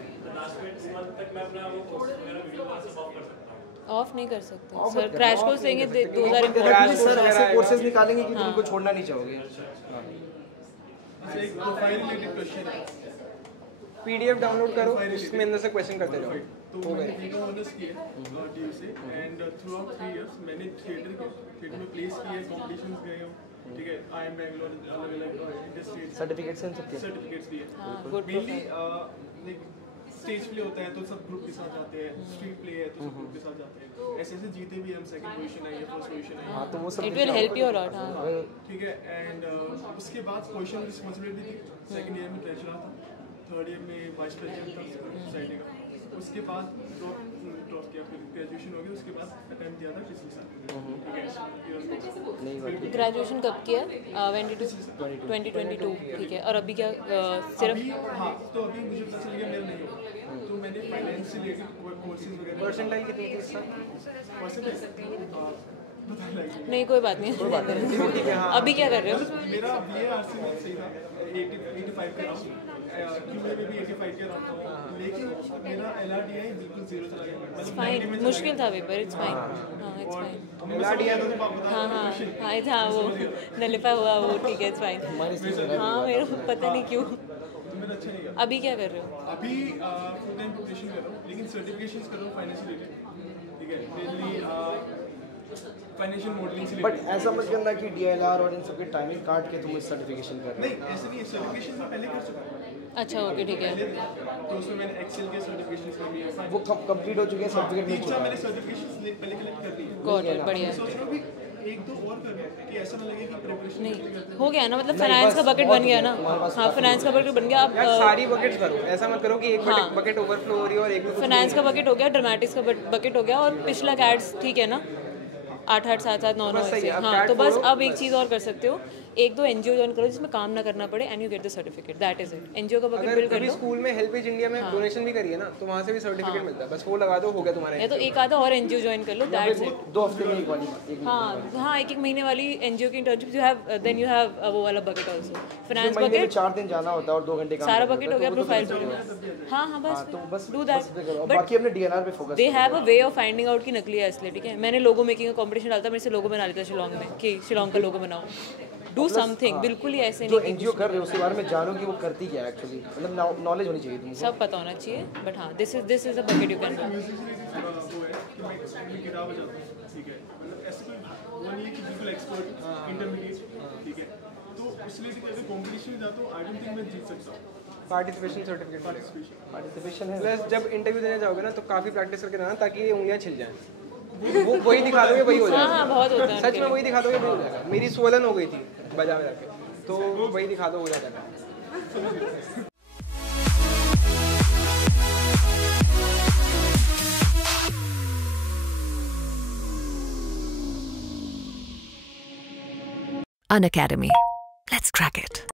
ऑफ नहीं कर सकते सर, क्रैश कोर्स देंगे 2000 इम्पोर्टेंट सर, ऐसे कोर्सेज निकालेंगे कि तुम उनको छोड़ना नहीं चाहोगे। एक प्रोफाइल रिलेटेड क्वेश्चन है, PDF डाउनलोड करो, उसमें अंदर से क्वेश्चन करते जाओ। तो मैंने बीकॉम ऑनर्स किया है DU से, एंड थ्रू आउट 3 इयर्स मैंने थिएटर में प्लेस किए, कॉम्पिटिशंस गए हूँ, ठीक है, IIM बैंगलोर, अलग-अलग इंडस्ट्री सर्टिफिकेट्स हैं, सब सर्टिफिकेट्स लिए। मेनली लाइक स्टेज प्ले होता है तो सब ग्रुप के साथ जाते हैं, स्ट्रीट प्ले है तो सब ग्रुप के साथ जाते हैं, ऐसे जीते भी हम सेकंड पोजीशन है या फर्स्ट पोजीशन है। हाँ, तो वो सब it will help you a lot. हाँ, ठीक है, एंड उसके बाद पोजीशन रिस्पांसिबिलिटी थी। सेकंड ईयर में ट्रेजरर था, थर्ड ईयर में वाइस प्रेसिडेंट था सोसाइटी का, उसके बाद ड्रॉप किया, फिर ग्रेजुएशन हो गई, उसके बाद अटेम्प्ट दिया था पिछले साल, ठीक है। ग्रेजुएशन कब किया? 2022, ठीक है। और अभी क्या सिर्फ? हाँ, तो अभी मुझे पता चल गया मेरा नहीं होगा, तो मैंने फाइनेंस से रिलेटेड कोर्सेज वगैरह परसेंटाइल कितनी थी इसका? नहीं कोई बात नहीं, अभी क्या कर रहे हो? मेरा BA आरसी में सही था, 85 के अराउंड, QA में भी 85 के अराउंड था, लेकिन मेरा LRDI बिल्कुल जीरो चला गया। इट्स फाइन, मुश्किल था पेपर, इट्स फाइन, हाँ इट्स फाइन। हाँ वो नलिफा हुआ वो, ठीक है इट्स फाइन। हाँ मेरे को पता नहीं क्यों। अभी क्या कर रहे हो? अभी फुल टाइम प्रिपरेशन कर रहा हूँ, लेकिन सर्टिफिकेशंस कर रहा हूँ फाइनेंस रिलेटेड, ठीक है, मेनली फाइनेंशियल मॉडलिंग से। बट ऐसा मत करना कि DLR और इन सब के टाइमिंग काट के तुम इस सर्टिफिकेशन कर रहे हो। नहीं ऐसे नहीं, सर्टिफिकेशन मैं पहले कर चुका हूँ। अच्छा ओके ठीक है। तो उसमें मैंने एक्सेल के सर्टिफिकेशंस में भी वो कंप्लीट हो चुके हैं, सर्टिफिकेट मिल चुका है। मैंने सर्टिफिकेशंस पहले कलेक्ट कर दिए। गॉट इट, बढ़िया। सोच रहा हूँ भी एक दो और कर लूँ कि ऐसा ना लगे कि प्रिपरेशन नहीं हो गया ना, मतलब फाइनेंस का बकेट बन गया ना। हाँ फाइनेंस का बकेट बन गया। अब सारी बकेट्स करो, ऐसा मत करो कि एक बकेट ओवरफ्लो हो रही है और एक फाइनेंस का बकेट हो गया, ड्रामेटिक्स का बकेट हो गया, और पिछला कैट्स ठीक है ना, 8-8 7-7 9-9 ऐसे। हाँ तो बस अब एक चीज़ और कर सकते हो, 1-2 NGO ज्वाइन करो जिसमें काम ना करना पड़े, and you get the certificate, that is it. NGO का बकेट बिल्ड कर लो। स्कूल में हेल्पेज इंडिया में डोनेशन भी करी है ना, तो वहाँ से भी सर्टिफिकेट मिलता है, बस वो लगा दो, हो गया तुम्हारा। या तो एक आधा और NGO ज्वाइन कर लो, दैट्स इट। 2 हफ्ते में एक वाली। हाँ 1-1 महीने वाली NGO की internship you have, then you have वो वाला बकेट आल्सो, फाइनेंस बकेट। 4 दिन जाना होता है और 2 घंटे काम सारा बकेट हो गया, प्रोफाइल पे। हाँ बस डू दैट। बट बाकी अपने DLR पे focus. They have a way of finding out की नकली है इसलिए, ठीक है। मैंने लोगो मेकिंग का कंपटीशन डालता, मेरे से लोगो बना लेता शिलोंग में कि शिलोंग का लोगो बनाओ, डू समथिंग। बिल्कुल ही ऐसे नहीं NGO कर रहे हो उसके बारे में जानो कि वो करती क्या है एक्चुअली, मतलब नॉलेज होनी चाहिए तुमको, सब पता होना चाहिए। बट हाँ this is a bucket you can do. वो है कि मैं गिटार बजाता हूँ, ठीक है, मतलब ऐसे कोई वो नहीं है कि बिल्कुल एक्सपर्ट इंटरमीडिएट, ठीक है, तो इसलिए अगर कॉम्पिटिशन में जाता हूँ आई डोंट थिंक मैं जीत सकता हूँ। पार्टिसिपेशन सर्टिफिकेट, पार्टिसिपेशन है। प्लस जब इंटरव्यू देने जाओगे ना तो काफ़ी प्रैक्टिस करके जाना, ताकि ये उंगलियाँ छिल जाएं। वो वही दिखा दोगे वही हो जाएगा। हाँ बहुत होता है सच में वही दिखा दोगे वही हो जाएगा। मेरी स्वलन हो गई थी बजा बजा के, तो वही दिखा दो हो जाएगा। Unacademy. Let's crack it.